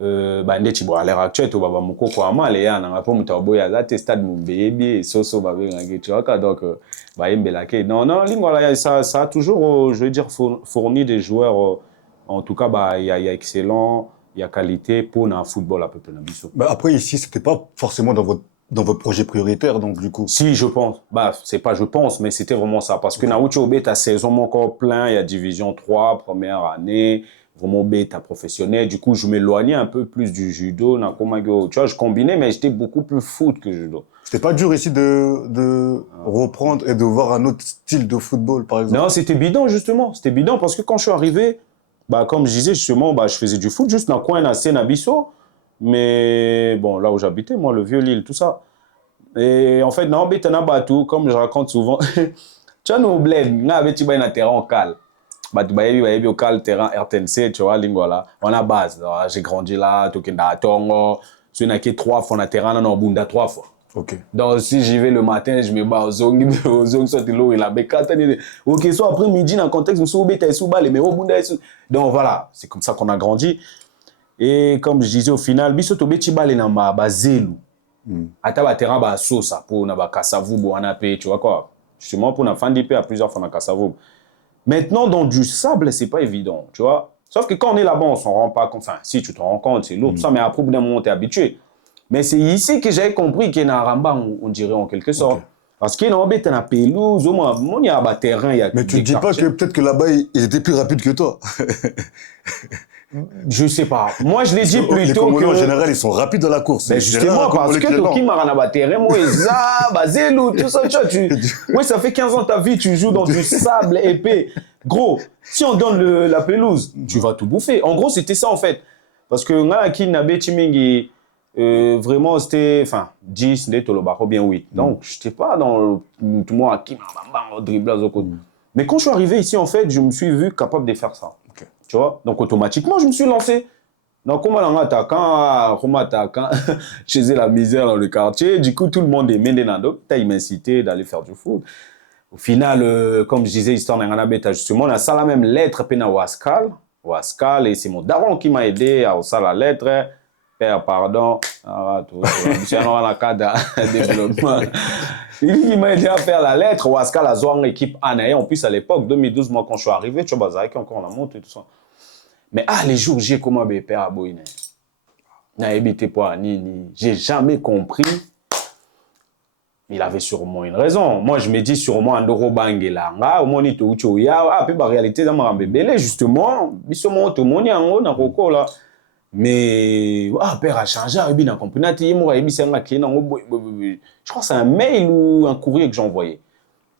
Bah, ndeti bo à l'heure actuelle, tu vas voir mon coco à mal, et on a pas mon tabou, il y a là, stade mon bébé, soso, bah, tu vois, donc, bah, non, lingua, ça a toujours, je veux dire, fourni des joueurs, en tout cas, bah, il y a excellent, il y a qualité pour un football à peu près. Bah, après, ici, c'était pas forcément dans votre projet prioritaire, donc du coup. Si, je pense. Bah, c'est pas je pense, mais c'était vraiment ça. Parce que Naoutcho B, ta saison encore plein, il y a Division 3, première année, vraiment B, ta professionnel. Du coup, je m'éloignais un peu plus du judo. Tu vois, je combinais, mais j'étais beaucoup plus foot que judo. C'était pas dur ici de reprendre et de voir un autre style de football, par exemple? Non, c'était bidon, justement. C'était bidon parce que quand je suis arrivé, bah, comme je disais, justement, bah, je faisais du foot juste dans le coin de Nabisso. Mais bon, là où j'habitais, moi, le Vieux-Lille, tout ça. Et en fait, non, Betana Batou, comme je raconte souvent, tu vois, nous, bled, nous, avec tu un terrain en cal. Bah, tu vas au cal, terrain RTNC, tu vois, lingua on a base. J'ai grandi là, tu as Tongo, tu n'as que 3 fois, on a terrain, on a Bunda 3 fois. Ok. Donc, si j'y vais le matin, je me bats au zong, soit l'eau et la bécate. Ok, soit après-midi, dans le contexte, je suis au bétail sous balle, mais au Bunda. Donc, voilà, c'est comme ça qu'on a grandi. Et comme je disais au final, biso to beti bale na ma bazelu. Ata ba terrain ba sosa pour na ba kasavubu wana pe, tu vois quoi. Justement pour na fandi pe à plusieurs fois na kasavubu. Maintenant dans du sable, c'est pas évident, tu vois. Sauf que quand on est là-bas, on s'en rend pas compte. Enfin, si tu te rends compte, c'est lourd, tout ça, mais après, au bout d'un moment, tu es habitué. Mais c'est ici que j'avais compris qu'il y a un ramba, on dirait en quelque sorte. Parce qu'il y a une pelouse, au moins, il y a un terrain, il y a Mais tu ne dis pas que peut-être que là-bas, ils étaient plus rapides que toi. Je sais pas. Moi, je l'ai dit plutôt les Congolais, que... en général, ils sont rapides dans la course. Ben justement, parce que Toki Maranaba terrain, moi, Zelou, tout ça, oui, ça fait 15 ans de ta vie, tu joues dans du sable épais. Gros, si on donne la pelouse, tu vas tout bouffer. En gros, c'était ça, en fait. Parce que Naki Nabe Chimingi, vraiment, c'était, enfin, 10, ou bien 8. Donc, je n'étais pas dans tout le monde à qui dribblage au côté. Mais quand je suis arrivé ici, en fait, je me suis vu capable de faire ça. Tu vois? Donc, automatiquement, je me suis lancé. Donc, comme on attaquant, je faisais la misère dans le quartier. Du coup, tout le monde aimait Nando. Il m'a incité d'aller faire du foot. Au final, comme je disais, histoire d'un anabeta, justement, on a ça la même lettre, pena Wascal. Wascal, et c'est mon daron qui m'a aidé à ça la lettre. Père, pardon. Je suis dans la cadre de développement. Il m'a aidé à faire la lettre. Wascal a joué en équipe Anaé. En plus, à l'époque, 2012, moi, quand je suis arrivé, tu vois, Bazarek encore la montre et tout ça. Mais les jours, j'ai comment père à Boïne. J'ai jamais compris. Il avait sûrement une raison. Moi, je me dis sûrement un euro bangela. Au moins, il y a la réalité dans ma bébé. Justement, il se montre au monde, il y a un coco là. Mais, père a changé, il a compris. Je crois que c'est un mail ou un courrier que j'ai envoyé.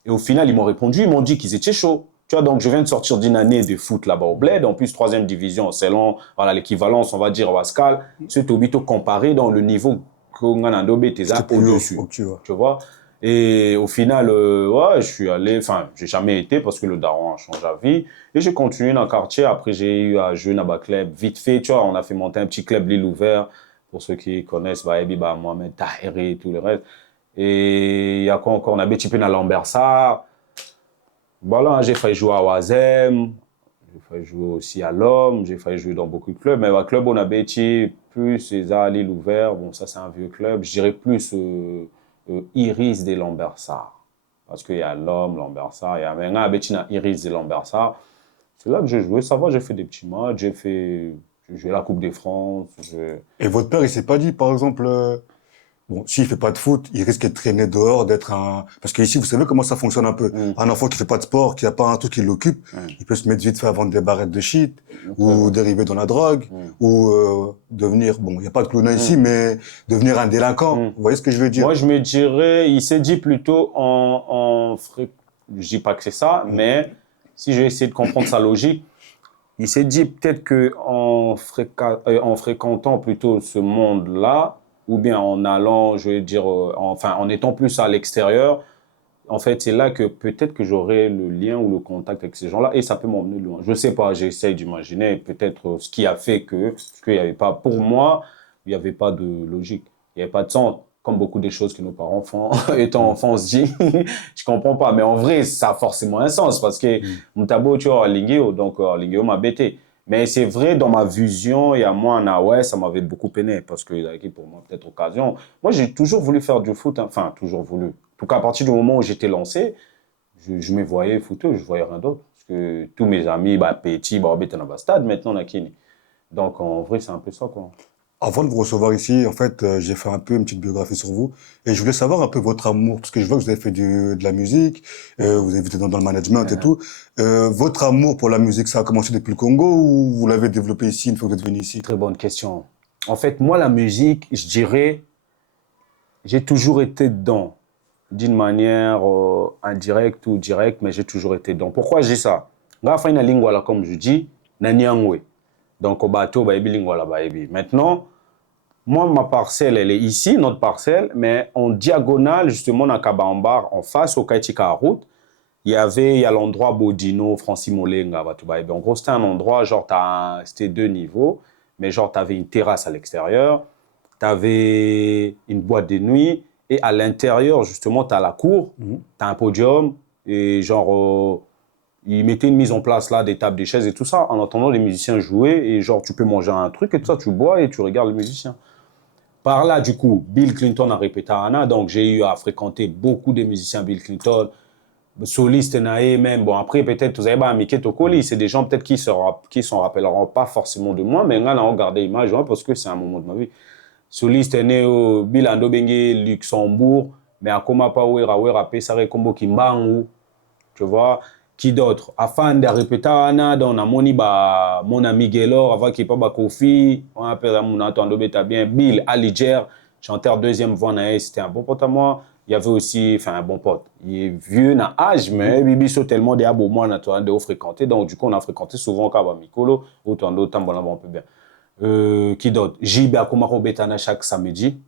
Et au final, ils m'ont répondu, ils m'ont dit qu'ils étaient chauds. Tu vois, donc je viens de sortir d'une année de foot là-bas au Bled. En plus, 3e division, selon voilà, l'équivalence, on va dire, Wascal. C'est au comparé dans le niveau qu'on a au-dessus. Tu vois. Et au final, ouais, je suis allé, enfin, j'ai jamais été parce que le daron a changé la vie. Et j'ai continué dans le quartier. Après, j'ai eu à jouer dans le club. Vite fait, tu vois, on a fait monter un petit club L'Île Ouvert. Pour ceux qui connaissent, Mohamed Tahiri et tout le reste. Et il y a quoi encore? On a petit peu dans l'Ambersard. Voilà, j'ai failli jouer à Oisem, j'ai failli jouer aussi à l'Homme, j'ai failli jouer dans beaucoup de clubs. Mais le club, on a bêti plus, c'est à L'Île Ouvert. Bon, ça, c'est un vieux club. Je dirais plus Iris de Lambersart. Parce qu'il y a l'Homme, Lambersart, il y a maintenant Iris de Lambersart. C'est là que j'ai joué. Ça va, j'ai fait des petits matchs, j'ai joué la Coupe de France. Et votre père, il s'est pas dit, par exemple, bon, s'il fait pas de foot, il risque de traîner dehors, d'être un... Parce qu'ici, vous savez comment ça fonctionne un peu. Un enfant qui fait pas de sport, qui a pas un truc qui l'occupe, il peut se mettre vite fait à vendre des barrettes de shit, ou dériver dans la drogue, ou devenir... Bon, il n'y a pas de clown ici, mais devenir un délinquant. Vous voyez ce que je veux dire? Moi, je me dirais, il s'est dit plutôt je dis pas que c'est ça, mais si je vais essayer de comprendre sa logique, il s'est dit peut-être qu'en fréquentant plutôt ce monde-là, ou bien en allant, je veux dire, enfin, en étant plus à l'extérieur, en fait, c'est là que peut-être que j'aurai le lien ou le contact avec ces gens-là et ça peut m'emmener loin. Je ne sais pas, j'essaye d'imaginer peut-être ce qui a fait qu'il n'y avait pas, pour moi, il n'y avait pas de logique, il n'y avait pas de sens. Comme beaucoup des choses que nos parents font, étant enfant, on se dit, je comprends pas. Mais en vrai, ça a forcément un sens parce que mon tabou, tu vois, Lingeo, donc Lingeo m'a bêté. Mais c'est vrai, dans ma vision, et à moi, ouais, ça m'avait beaucoup peiné parce que, pour moi, peut-être occasion. Moi, j'ai toujours voulu faire du foot, hein. Enfin, toujours voulu. En tout cas, à partir du moment où j'étais lancé, je me voyais footeux, je voyais rien d'autre. Parce que tous mes amis, petits, étaient dans le stade, maintenant, on a Kini. Donc, en vrai, c'est un peu ça, quoi. Avant de vous recevoir ici, en fait, j'ai fait un peu une petite biographie sur vous. Et je voulais savoir un peu votre amour, parce que je vois que vous avez fait de la musique, vous avez été dans le management et tout. Votre amour pour la musique, ça a commencé depuis le Congo ou vous l'avez développé ici une fois que vous êtes venu ici? Très bonne question. En fait, moi, la musique, je dirais, j'ai toujours été dedans. D'une manière indirecte ou directe, mais j'ai toujours été dedans. Pourquoi je dis ça? Comme je dis, Nanyangwe. Donc, au bateau, maintenant, moi, ma parcelle, elle est ici, notre parcelle, mais en diagonale, justement, dans Kabambar, en face, au Kaitika route, il y a l'endroit Bodino, Francis Molenga, en gros, c'était un endroit, genre, c'était 2 niveaux, mais genre, tu avais une terrasse à l'extérieur, tu avais une boîte de nuit, et à l'intérieur, justement, tu as la cour, tu as un podium, et genre... ils mettaient une mise en place là, des tables, des chaises et tout ça, en entendant les musiciens jouer, et genre tu peux manger un truc et tout ça, tu bois et tu regardes le musicien. Par là, du coup, Bill Clinton a répété à Anna, donc j'ai eu à fréquenter beaucoup de musiciens Bill Clinton, solistes même. Bon, après, peut-être, vous avez pas Mickey Tokoli, c'est des gens peut-être qui s'en rappelleront pas forcément de moi, mais on a regardé l'image, parce que c'est un moment de ma vie. Soliste né au Bill Ando Bengue, Luxembourg, mais à Koma Pawera, Wera, Pesare, Kombo Kimbangu, tu vois. Qui d'autre? Afin de répéter, on a mon ami Gaylor, avant qu'il n'y ait pas Kofi, on appelle mon attendant bien, Bill Aliger, chanteur deuxième voix, c'était un bon pote à moi. Il y avait aussi, enfin un bon pote, il est vieux, dans âge, mais Bibi sont tellement des abos, moi, on a de fréquenter, donc du coup, on a fréquenté souvent Kaba Mikolo, autant d'autres, on peut bien. Qui d'autre? JB Akomaro Betana chaque samedi.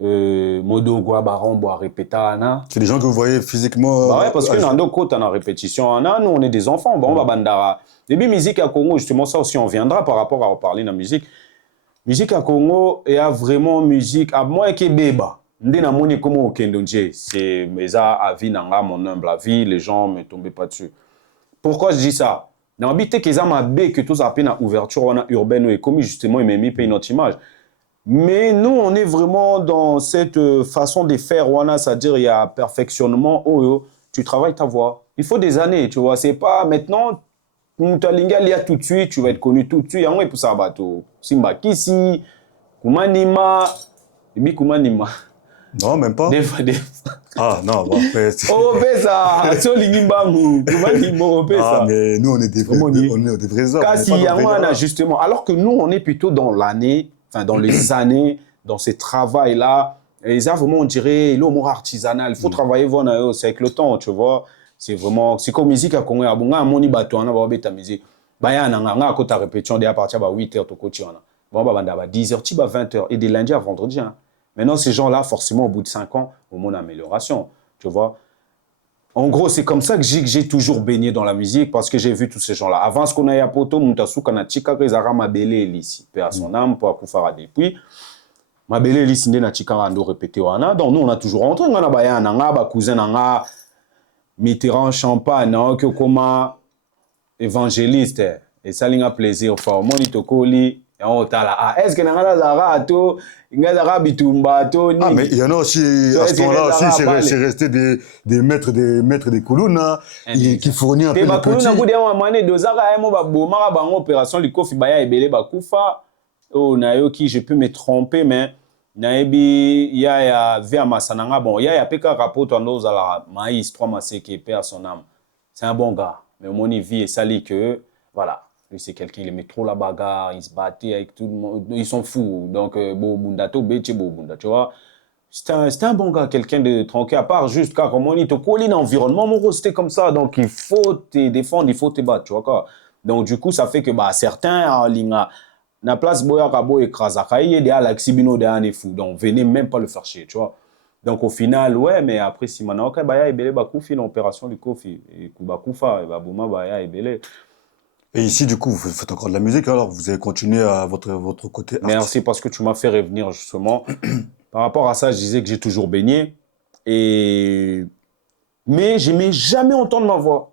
Modo Guabaron boit répétana. C'est des gens que vous voyez physiquement. Bah ouais, parce que dans nos côtes, on a répétition. Nous, on est des enfants. Bon, on va bandara. Début musique à Congo, justement, ça aussi, on viendra par rapport à parler de la musique. Musique à Congo, il y a vraiment musique. À moi, qui est béba. Ndena moni comme au Kendonje. C'est mes avis, mon humble avis. Les gens ne me tombent pas dessus. Pourquoi je dis ça? Dans l'habité qu'ils ont ma que tous à peine à ouverture, on a urbaine et comme justement, il m'a mis notre image. Mais nous, on est vraiment dans cette façon de faire, c'est-à-dire il y a perfectionnement, tu travailles ta voix. Il faut des années, tu vois, c'est pas maintenant, tu as tout de suite, tu vas être connu tout de suite, il y a pour ça, bateau. Simba Kisi, Kumanima, et puis Kumanima. Non, même pas. Des fois. Ah, non, bon, après. Oh, ça, c'est Lingimbangu, Kumanima, ah, mais nous, on est des vrais hommes. Kasi Yamana, justement, alors que nous, on est plutôt dans l'année, enfin dans les années, dans ces travails-là, et ça vraiment on dirait l'humour artisanal. Il faut travailler voilà, c'est avec le temps, tu vois. C'est vraiment, c'est comme musique à Congo, à moni bato, on a ta musique. Baya nanga ko ta répétition à partir de 8h to coach on a. Bon bah 10h, tu 20h et de lundi à vendredi. Hein. Maintenant ces gens-là forcément au bout de 5 ans, au moins amélioration, tu vois. En gros, c'est comme ça que j'ai toujours baigné dans la musique parce que j'ai vu tous ces gens-là. Avant ce qu'on a eu à Poto, Moutassou, Kanachika, Kezara, Mabele, Elissi. Père à son âme, pour Akoufara depuis. Mabele, Elissi, Nachika, Rando, répété, Wana. Donc, nous, on a toujours rentré. On a Baya, Nanga, cousin, Nanga, Mitterrand, Champagne, Koma, évangéliste. Et ça, il a plaisir. Enfin, Monitokoli. Est-ce que Nanga Zara, to, Ngazara, Bitumba, to, Ah, mais il y en a aussi, à ce moment-là aussi, c'est resté des maîtres des colonnes, qui fournissent un peu les petits. Je peux me tromper, mais il y a vers Massananga, bon, il y a PK rapport à nos maïs, 3 massés qui est père à son âme. C'est un bon gars, mais mon vie est sali que, voilà. Lui, c'est quelqu'un, il aimait trop la bagarre, il se battait avec tout le monde, ils sont fous. Donc, Bobundato, Beche Bobunda, tu vois. C'était un bon gars, quelqu'un de tranquille, à part juste car comme on dit, tu colles l'environnement, mon gros, c'était comme ça. Donc, il faut te défendre, il faut te battre, tu vois quoi. Donc, du coup, ça fait que certains, na place Boya Kabo et Krasaka, il y a l'Axibino de Anne fou. Donc, venez même pas le faire chier, tu vois. Donc, au final, ouais, mais après, si maintenant, ok, bah, il y a Bakoufi, l'opération du Kofi, et Kubakoufa, et Babouma, bah, il y a Et ici, du coup, vous faites encore de la musique, alors vous avez continué à votre côté artistique. Merci parce que tu m'as fait revenir justement. Par rapport à ça, je disais que j'ai toujours baigné. Mais je n'aimais jamais entendre ma voix.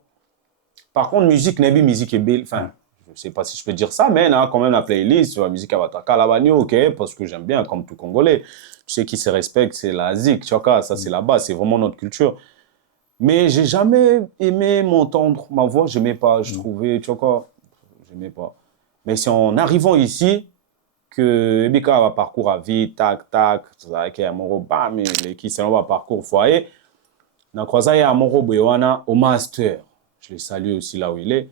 Par contre, musique, musique est belle. Enfin, je ne sais pas si je peux dire ça, mais là, quand même, la playlist, la musique à Bataka, la Bagno, ok, parce que j'aime bien, comme tout Congolais. Tu sais qui se respecte, c'est la zik, tu vois, ça c'est la base, c'est vraiment notre culture. Mais j'ai jamais aimé m'entendre ma voix, je n'aimais pas, je trouvais, tu vois quoi, je n'aimais pas. Mais c'est en arrivant ici que Ebika va parcours à vie, tac, tac, qui est amoureux, bam, qui c'est un parcours foyer. On a croisé Amoro Boyoana au master. Je le salue aussi là où il est.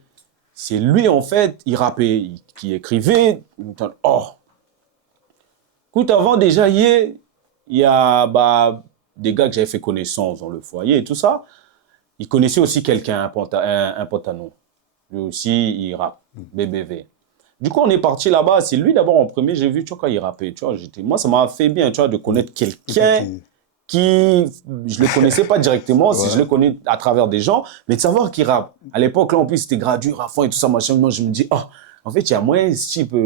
C'est lui, en fait, il rappait, qui écrivait. Oh! Écoute, avant déjà, il y a des gars que j'avais fait connaissance dans le foyer et tout ça. Il connaissait aussi quelqu'un, un pote à nous. Lui aussi, il rappe, BBV. Du coup, on est parti là-bas. C'est lui d'abord en premier. J'ai vu, tu vois, quand il rappait. Tu vois, moi, ça m'a fait bien, tu vois, de connaître quelqu'un qui, je le connaissais pas directement, si je le connais à travers des gens, mais de savoir qu'il rappe. À l'époque, là, en plus, c'était gratuit, à fond et tout ça, machin. Moi, je me dis, oh, en fait, il y a moyen,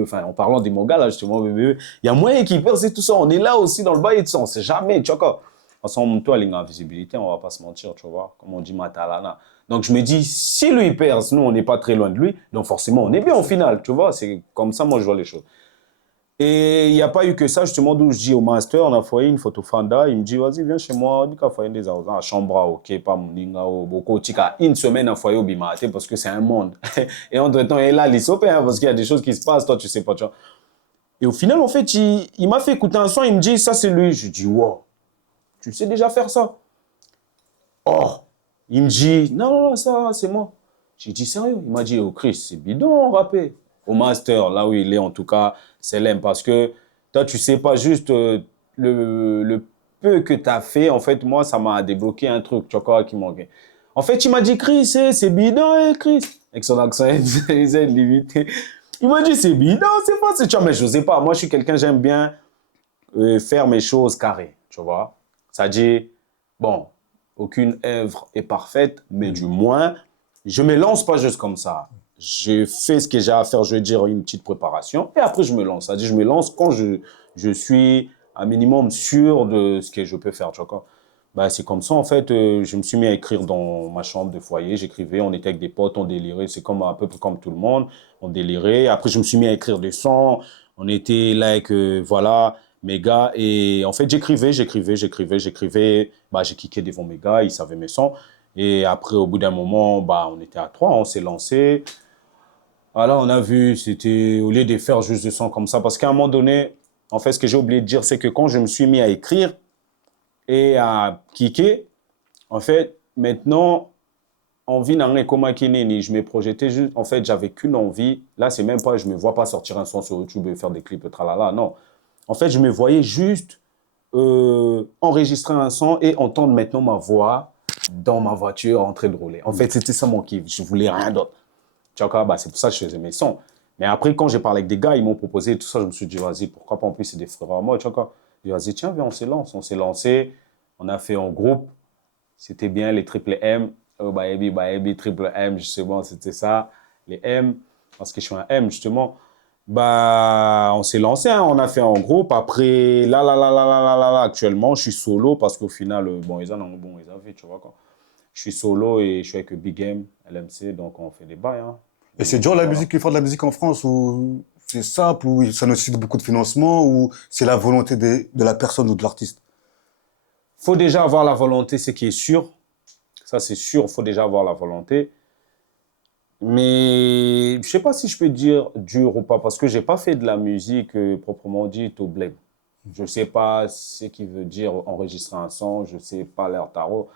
enfin, en parlant des Mongols, là, justement, il y a moyen qu'ils percent et tout ça. On est là aussi dans le bail et tout ça. On sait jamais, tu vois, quoi. Ensemble, toi, il y a une visibilité, on va pas se mentir, tu vois, comme on dit Matalana. Donc, je me dis, si lui perce, nous, on n'est pas très loin de lui, donc forcément, on est bien au final, tu vois. C'est comme ça, moi, je vois les choses. Et il n'y a pas eu que ça, justement, d'où je dis au master, on a foyé une photo Fanda, il me dit, vas-y, viens chez moi, on dit qu'à foyer des à chambre, ok, pas mon ninga, beaucoup, tika, une semaine à foyer au Bimate, parce que c'est un monde. Et entre-temps, il est là, l'ISOP, hein, parce qu'il y a des choses qui se passent, toi, tu sais pas, tu vois. Et au final, en fait, il m'a fait écouter un son, il me dit, ça, c'est lui. Je dis, wow, tu sais déjà faire ça? Oh, il me dit, non, non, ça, c'est moi. J'ai dit, sérieux? Il m'a dit, oh, Chris, c'est bidon, rappé. Au master, là où il est, en tout cas, c'est l'aime. Parce que toi, tu sais pas juste le peu que tu as fait. En fait, moi, ça m'a débloqué un truc, tu vois quoi, qui manquait. En fait, il m'a dit, Chris, c'est bidon, Chris. Avec son accent, il est limité. Il m'a dit, c'est bidon, c'est pas, c'est tu vois, mais je sais pas. Moi, je suis quelqu'un, j'aime bien faire mes choses carrées, tu vois. C'est-à-dire, bon, aucune œuvre est parfaite, mais du moins, je me lance pas juste comme ça. Je fais ce que j'ai à faire, je vais dire une petite préparation, et après je me lance. C'est-à-dire, je me lance quand je suis un minimum sûr de ce que je peux faire, tu vois. Bah, c'est comme ça, en fait, je me suis mis à écrire dans ma chambre de foyer, j'écrivais, on était avec des potes, on délirait, c'est comme un peu comme tout le monde, on délirait. Après, je me suis mis à écrire des sons, on était là avec, voilà, mes gars, et en fait, j'écrivais, bah, j'ai kické devant mes gars, ils savaient mes sons, et après, au bout d'un moment, bah, on était à trois, on s'est lancé. Voilà, on a vu, c'était au lieu de faire juste des sons comme ça, parce qu'à un moment donné, en fait, ce que j'ai oublié de dire, c'est que quand je me suis mis à écrire et à kicker, en fait, maintenant, envie n'a rien comme je me projetais juste, en fait, j'avais qu'une envie. Là, c'est même pas, je me vois pas sortir un son sur YouTube et faire des clips, tralala, non. En fait, je me voyais juste enregistrer un son et entendre maintenant ma voix dans ma voiture en train de rouler. En fait, c'était ça mon kiff. Je voulais rien d'autre. Tu vois, bah, c'est pour ça que je faisais mes sons. Mais après, quand j'ai parlé avec des gars, ils m'ont proposé tout ça. Je me suis dit, vas-y, pourquoi pas? En plus, c'est des frères à moi. Tu vois, j'ai dit, vas-y, tiens, viens, on se lance. On s'est lancé. On a fait en groupe. C'était bien les triple M. Oh, Baebi, triple M, justement, c'était ça. Les M, parce que je suis un M, justement. Bah, on s'est lancé, hein, on a fait en groupe. Après, là, actuellement, je suis solo parce qu'au final, bon, ils ont fait, tu vois, quoi. Je suis solo et je suis avec Big M, LMC, donc on fait des bails, hein. Et c'est dur la musique, faire de la musique en France, ou c'est simple, ou ça nécessite beaucoup de financement, ou c'est la volonté de la personne ou de l'artiste? Faut déjà avoir la volonté, ce qui est sûr. Ça, c'est sûr, faut déjà avoir la volonté. Mais je sais pas si je peux dire dur ou pas, parce que j'ai pas fait de la musique proprement dite au bled. Je sais pas ce qui veut dire enregistrer un son, je sais pas l'air tarot.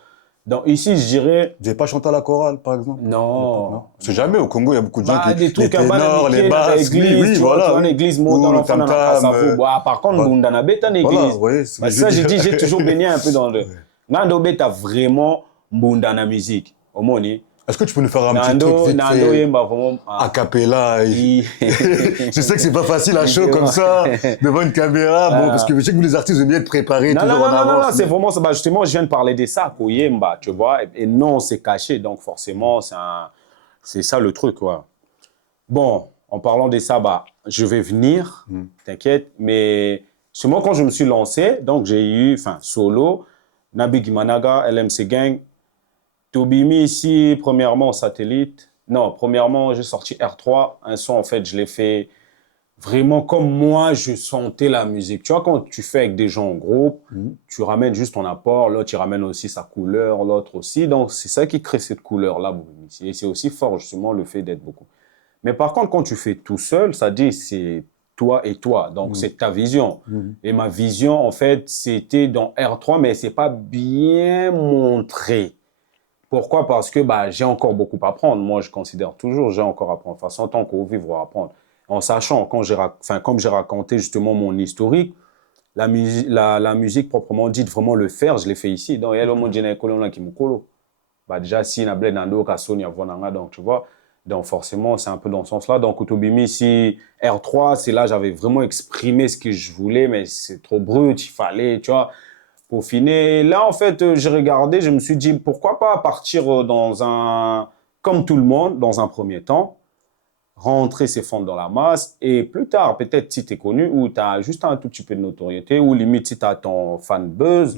Donc ici, je dirais Vous n'avez pas chanté à la chorale, par exemple, à l'époque, non? non. C'est jamais, au Congo, il y a beaucoup de gens qui, Bah, des les trucs à ténors, les bananiquer dans basses, oui, l'église, oui, tu voilà, vois, oui. l'église, moi, dans Ou le l'enfant, dans la tam-tam, cassafou. Bah, par contre, voilà, Bundana Beta, dans voilà, l'église. vous voyez ce que Bah, je veux ça, j'ai dire. dit, j'ai toujours baigné un peu dans le. Ouais. Nando Beta, vraiment, Bundana musique. Au moni. Est-ce que tu peux nous faire un petit truc vite Nando, fait, Yemba, vraiment. a cappella? Je sais que c'est pas facile à chaud comme ça, devant une caméra, bon, parce que je sais que vous les artistes, vous aimez bien être préparés, Non, non, toujours en non, non, non, non, avance. c'est vraiment ça. Bah, justement, je viens de parler de ça, Koyemba, tu vois. Et non, c'est caché, donc forcément, c'est ça le truc, quoi. Bon, en parlant de ça, bah, je vais venir, t'inquiète, mais seulement quand je me suis lancé, donc j'ai eu, enfin, solo, Nabi Gimanaga, LMC Gang, Tobimi ici, premièrement au satellite. Non, premièrement, j'ai sorti R3, un son, en fait, je l'ai fait vraiment comme moi, je sentais la musique. Tu vois, quand tu fais avec des gens en groupe, tu ramènes juste ton apport, l'autre, il ramène aussi sa couleur, l'autre aussi. Donc, c'est ça qui crée cette couleur-là. Et c'est aussi fort, justement, le fait d'être beaucoup. Mais par contre, quand tu fais tout seul, ça dit c'est toi et toi. Donc, c'est ta vision. Et ma vision, en fait, c'était dans R3, mais c'est pas bien montré. Pourquoi? Parce que bah, j'ai encore beaucoup à apprendre. Moi, je considère toujours j'ai encore à apprendre. Enfin, 100 ans qu'on vivre à apprendre. En sachant, comme j'ai raconté justement mon historique, la musique proprement dite, vraiment le faire, je l'ai fait ici. Donc, il y a le monde qui me colo. Bah, déjà, si na bled nando ka Sony avonanga, donc tu vois. Donc forcément, c'est un peu dans ce sens-là. Donc Utobimi, si R3, c'est là j'avais vraiment exprimé ce que je voulais, mais c'est trop brut, il fallait, tu vois, peaufiner. Là, en fait, j'ai regardé, je me suis dit, pourquoi pas partir dans un, comme tout le monde, dans un premier temps, rentrer ses fonds dans la masse, et plus tard, peut-être si tu es connu, ou tu as juste un tout petit peu de notoriété, ou limite si tu as ton fan buzz,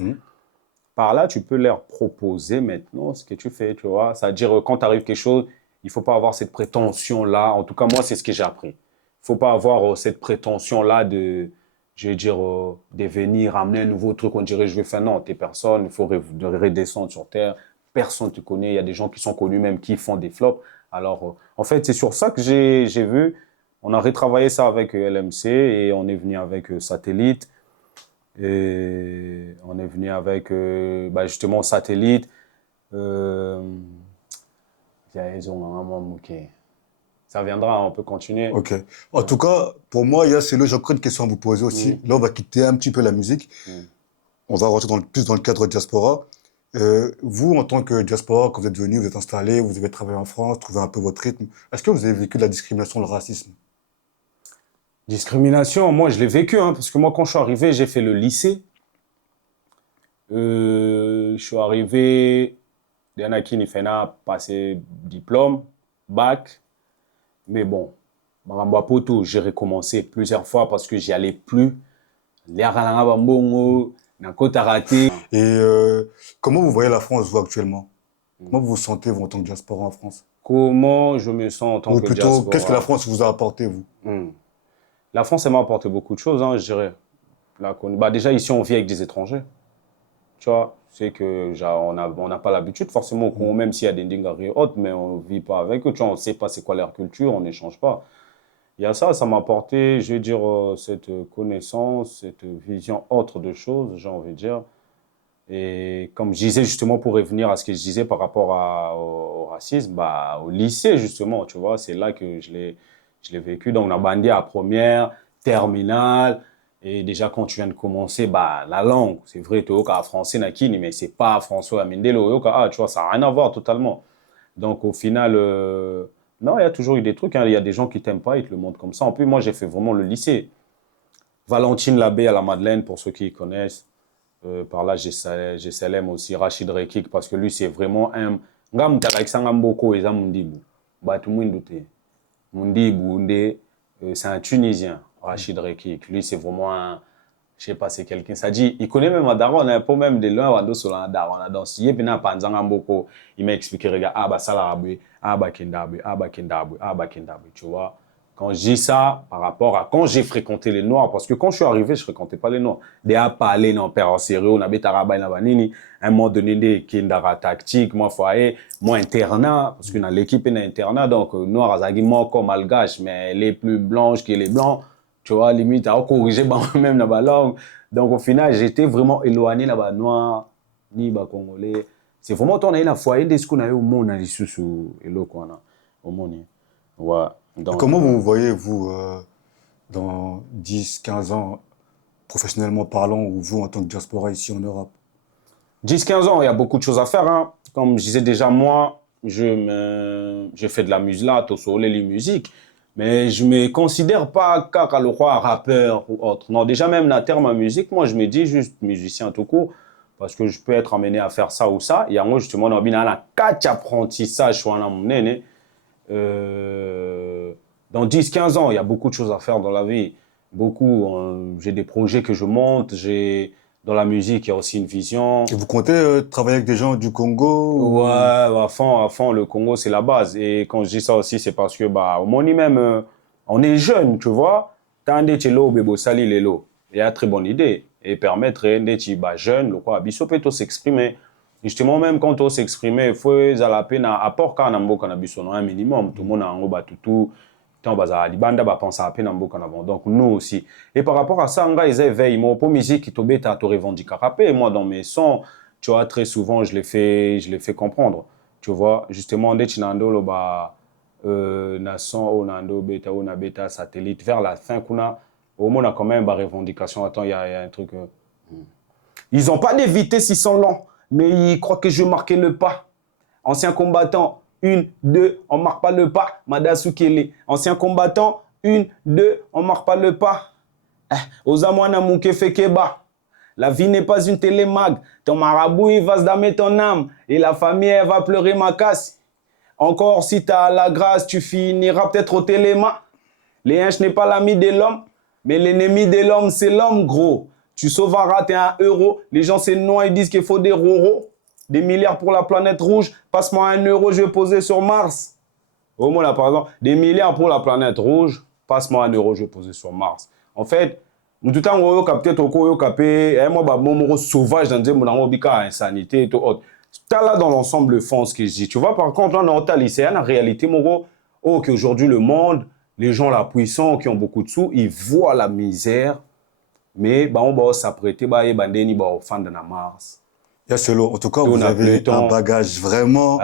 par là, tu peux leur proposer maintenant ce que tu fais, tu vois. C'est-à-dire, quand t'arrive quelque chose, il faut pas avoir cette prétention-là. En tout cas, moi, c'est ce que j'ai appris. faut pas avoir cette prétention-là de, je vais dire, de venir amener un nouveau truc, on dirait je vais faire. Non, t'es personne, il faut redescendre sur terre. Personne ne te connaît. Il y a des gens qui sont connus même qui font des flops. Alors, en fait, c'est sur ça que j'ai vu. On a retravaillé ça avec LMC et on est venu avec Satellite. Et on est venu avec justement Satellite. Ok. Ça viendra, on peut continuer. Ok. En tout cas, pour moi, j'ai encore une question à vous poser aussi. Là, on va quitter un petit peu la musique. On va rentrer plus dans le cadre de diaspora. Vous, en tant que diaspora, quand vous êtes venu, vous êtes installé, vous avez travaillé en France, trouvé un peu votre rythme. Est-ce que vous avez vécu de la discrimination, le racisme? Discrimination, moi je l'ai vécu, hein, parce que moi quand je suis arrivé, j'ai fait le lycée. Je suis arrivé, il y en a qui n'y fait pas passé diplôme, bac. Mais bon, Maramba Poto, j'ai recommencé plusieurs fois parce que j'y allais plus. Et comment vous voyez la France, vous, actuellement? Comment vous vous sentez, vous, en tant que diaspora en France? comment je me sens en tant Ou que plutôt, diaspora? qu'est-ce que la France vous a apporté, vous? La France, elle m'a apporté beaucoup de choses, hein, je dirais. Déjà, ici, on vit avec des étrangers. Tu vois, c'est que on n'a pas l'habitude, forcément, même s'il y a des dingaries hautes, mais on ne vit pas avec eux. Tu vois, on ne sait pas c'est quoi leur culture, on n'échange pas. Il y a ça m'a apporté, je veux dire, cette connaissance, cette vision autre de choses, j'ai envie de dire. Et comme je disais, justement, pour revenir à ce que je disais par rapport au racisme, au lycée, justement, tu vois, c'est là que je l'ai vécu. Donc, on a bandé à première, terminale. Et déjà, quand tu viens de commencer, la langue, c'est vrai, tu es français, mais c'est pas François Amindelo. Tu vois, ça n'a rien à voir totalement. Donc, au final, non, il y a toujours eu des trucs. Hein. Il y a des gens qui t'aiment pas, ils te le montrent comme ça. En plus, moi, j'ai fait vraiment le lycée. Valentine Labbé à la Madeleine, pour ceux qui connaissent. Par là, j'ai Salem aussi, Rachid Rekik, parce que lui, c'est vraiment un... C'est un Tunisien, Rachid Rekik. Lui, c'est vraiment un... Je sais pas, c'est quelqu'un. Ça dit, il connaît même Daron, un peu même de loin, il m'a expliqué, regarde, ça l'a tu vois. Quand je dis ça, par rapport à quand j'ai fréquenté les Noirs, parce que quand je suis arrivé, je ne fréquentais pas les Noirs. Des à parler, non, père en sérieux, on avait Taraba et Nabanini, un moment donné, des Kindara tactique, moi, foyer, moi, internat, parce que dans l'équipe, il y a internat, donc, Noir, Azagimo, comme Malgache, mais les plus blanches que les Blancs, tu vois, limite, à corriger même dans la langue. Donc, au final, j'étais vraiment éloigné là-bas, Noir, ni Congolais. C'est vraiment, on a eu la foyer de ce qu'on a eu au monde, dans les sous et l'eau qu'on a au monde. Ouais. Comment vous voyez, vous, dans 10, 15 ans, professionnellement parlant, ou vous en tant que diaspora ici en Europe? 10-15 ans, il y a beaucoup de choses à faire. Hein. Comme je disais déjà, moi, je fais de la musique là, tout sur les musiques, mais je ne me considère pas le roi rappeur ou autre. Non, déjà même dans le terme musique, moi, je me dis juste musicien tout court, parce que je peux être amené à faire ça ou ça. Il y a moi, justement, dans la 4 apprentissages, je suis un mon dans 10-15 ans, il y a beaucoup de choses à faire dans la vie. Beaucoup. J'ai des projets que je monte. Dans la musique, il y a aussi une vision. Et vous comptez travailler avec des gens du Congo? Ouais, à fond, le Congo, c'est la base. Et quand je dis ça aussi, c'est parce que, au Moni même, on est jeune, tu vois. Tandé Tchelo, Bebo Sali Lelo. Il y a très bonne idée. Et permettre d'être jeune, le quoi, Bissot peut s'exprimer. Justement, même quand on s'exprimer, il faut à peine à port quand on a un minimum. Tout le monde a un gros tout. Tant baza libanda ba penser à peine en beaucoup en avant. Donc nous aussi. Et par rapport à ça, ils éveillent mon pour musique qui te bête à te revendiquer rapper. Moi dans mes sons, tu vois, très souvent je les fais comprendre. Tu vois, justement dès chinando lo nason onando beta satellite vers la fin kuna au moins on a quand même ba revendication. Attends, il y a un truc Ils ont pas d'éviter s'ils sont lents, mais ils croient que je marquais le pas. Ancien combattant, 1, 2, on marque pas le pas. Madasu Kele. Ancien combattant, 1, 2, on marque pas le pas. Ozamwana Mouke Fekeba. La vie n'est pas une télémag. Ton marabout, il va se damer ton âme. Et la famille, elle va pleurer ma casse. Encore, si tu as la grâce, tu finiras peut-être au téléma. Léinche n'est pas l'ami de l'homme, mais l'ennemi de l'homme, c'est l'homme, gros. Tu sauveras, t'es un euro. Les gens, c'est noir, ils disent qu'il faut des roros. Des milliards pour la planète rouge. Passe-moi 1 euro, je vais poser sur Mars. Au moins là, par exemple, des milliards pour la planète rouge. passe-moi 1 euro, je vais poser sur Mars. En fait, tout le temps, on a capté, on a capé, moi, mon sauvage dans mon insanité et tout autre. Tu as là dans l'ensemble le fond ce que je dis. Tu vois, par contre, là, dans ta lycée, la réalité, qu'aujourd'hui, le monde, les gens là puissants qui ont beaucoup de sous, ils voient la misère, mais on va s'apprêter, aux fans de la Mars. Yasselo, en tout cas, vous avez un bagage vraiment,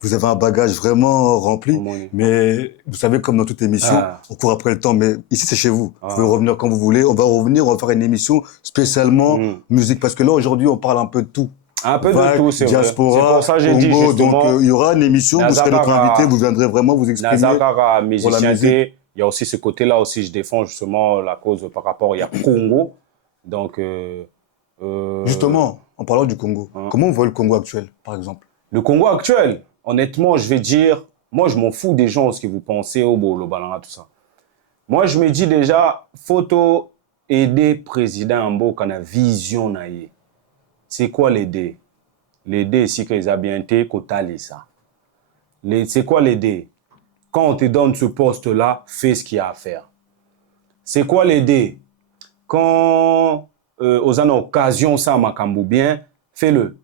vous avez un bagage vraiment rempli, mais vous savez, comme dans toute émission, on court après le temps, mais ici c'est chez vous. Vous pouvez revenir quand vous voulez. On va revenir, on va faire une émission spécialement musique, parce que là aujourd'hui, on parle un peu de tout. Un peu de tout, c'est vrai. Diaspora, C'est pour ça que j'ai dit Congo, justement. donc il y aura une émission, vous serez notre invité, vous viendrez vraiment vous exprimer. Nazakara, musicienté, il y a aussi ce côté-là aussi, je défends justement la cause par rapport, il y a Congo, donc. Justement, en parlant du Congo, comment vous voyez le Congo actuel, par exemple? Le Congo actuel, honnêtement, je vais dire, moi je m'en fous des gens, ce que vous pensez, au Balanga, tout ça. Moi je me dis déjà, photo aider président Ambo quand a vision naïe. C'est quoi l'aider? L'aider, c'est qu'ils ont bien été, ça. C'est quoi l'aider? Quand on te donne ce poste-là, fais ce qu'il y a à faire. C'est quoi l'aider? Quand aux en occasion ça makambo bien, fais-le.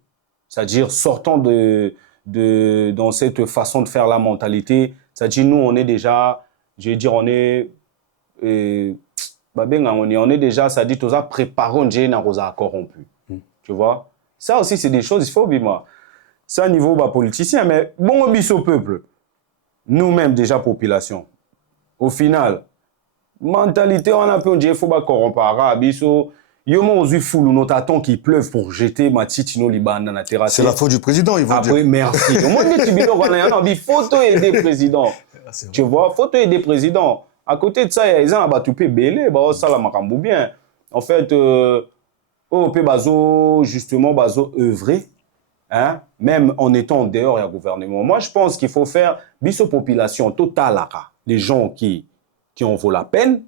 C'est-à-dire sortons dans cette façon de faire la mentalité. C'est-à-dire nous on est déjà, je vais dire on est déjà, ça dit tous à préparer un génie à corrompu. Tu vois? Ça aussi c'est des choses, il faut bima. Ça niveau politicien, mais bon au peuple. Nous-mêmes déjà population. Au final, mentalité on a peu il faut pas corrompre biso. Yomo ozu foulou notaton qui pleuve pour jeter ma titino liban dans la terrasse. C'est la faute du président, ils vont dire. Après, merci. Au moins, tu dis, photo aider président. Tu vois, photo aider président. À côté de ça, ils ont battu belé, ça la makambu bien. En fait, au bazo justement bazo œuvrer, hein, même en étant dehors du gouvernement. Moi, je pense qu'il faut faire biso population totale, les gens qui en vaut la peine.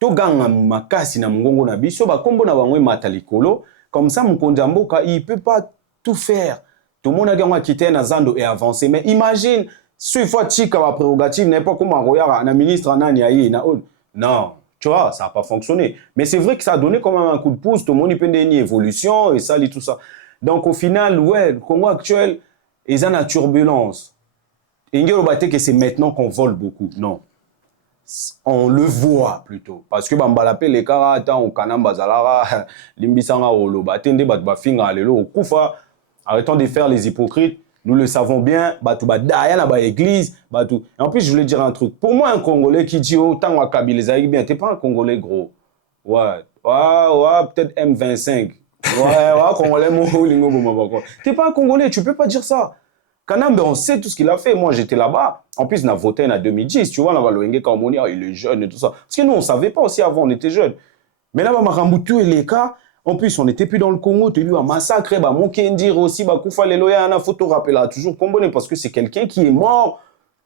Toganga makasi na mgongo na biso ba kombo na bango matalikolo comme ça Mokonzi ya mboka il peut pas tout faire. Tout le monde a gagné quitter na zando et avancer, mais imagine si fois tika ba prérogative n'est pas comme un na ministre nani ayi na non, tu vois, ça a pas fonctionné, mais c'est vrai que ça a donné quand même un coup de pouce, tout le monde il peut une évolution et ça lit tout ça. Donc au final ouais, le Congo actuel ils ont la turbulence. Et que c'est maintenant qu'on vole beaucoup. Non. On le voit plutôt parce que bambalapé les karata on kanamba zalara limbisanga olo batende bat bafinga alelo okufa. Arrêtons de faire les hypocrites, nous le savons bien, batu badaya na ba église batu. Et en plus je voulais dire un truc, pour moi un Congolais qui dit autant wa Kabila zaï bien, t'es pas un Congolais gros. Ouais peut-être M25. Ouais Congolais mo lingo bomba. T'es pas un Congolais, tu peux pas dire ça. Kanambe, on sait tout ce qu'il a fait. Moi, j'étais là-bas. En plus, on a voté en 2010. Tu vois, on a Loenge Kamoni, il est jeune et tout ça. Parce que nous, on ne savait pas aussi avant, on était jeunes. Mais là, Marambutu et les cas, en plus, on n'était plus dans le Congo. Tu as eu un massacre. Mon Kendir aussi, Koufa Leloya, on a photo rappelé toujours Combonné parce que c'est quelqu'un qui est mort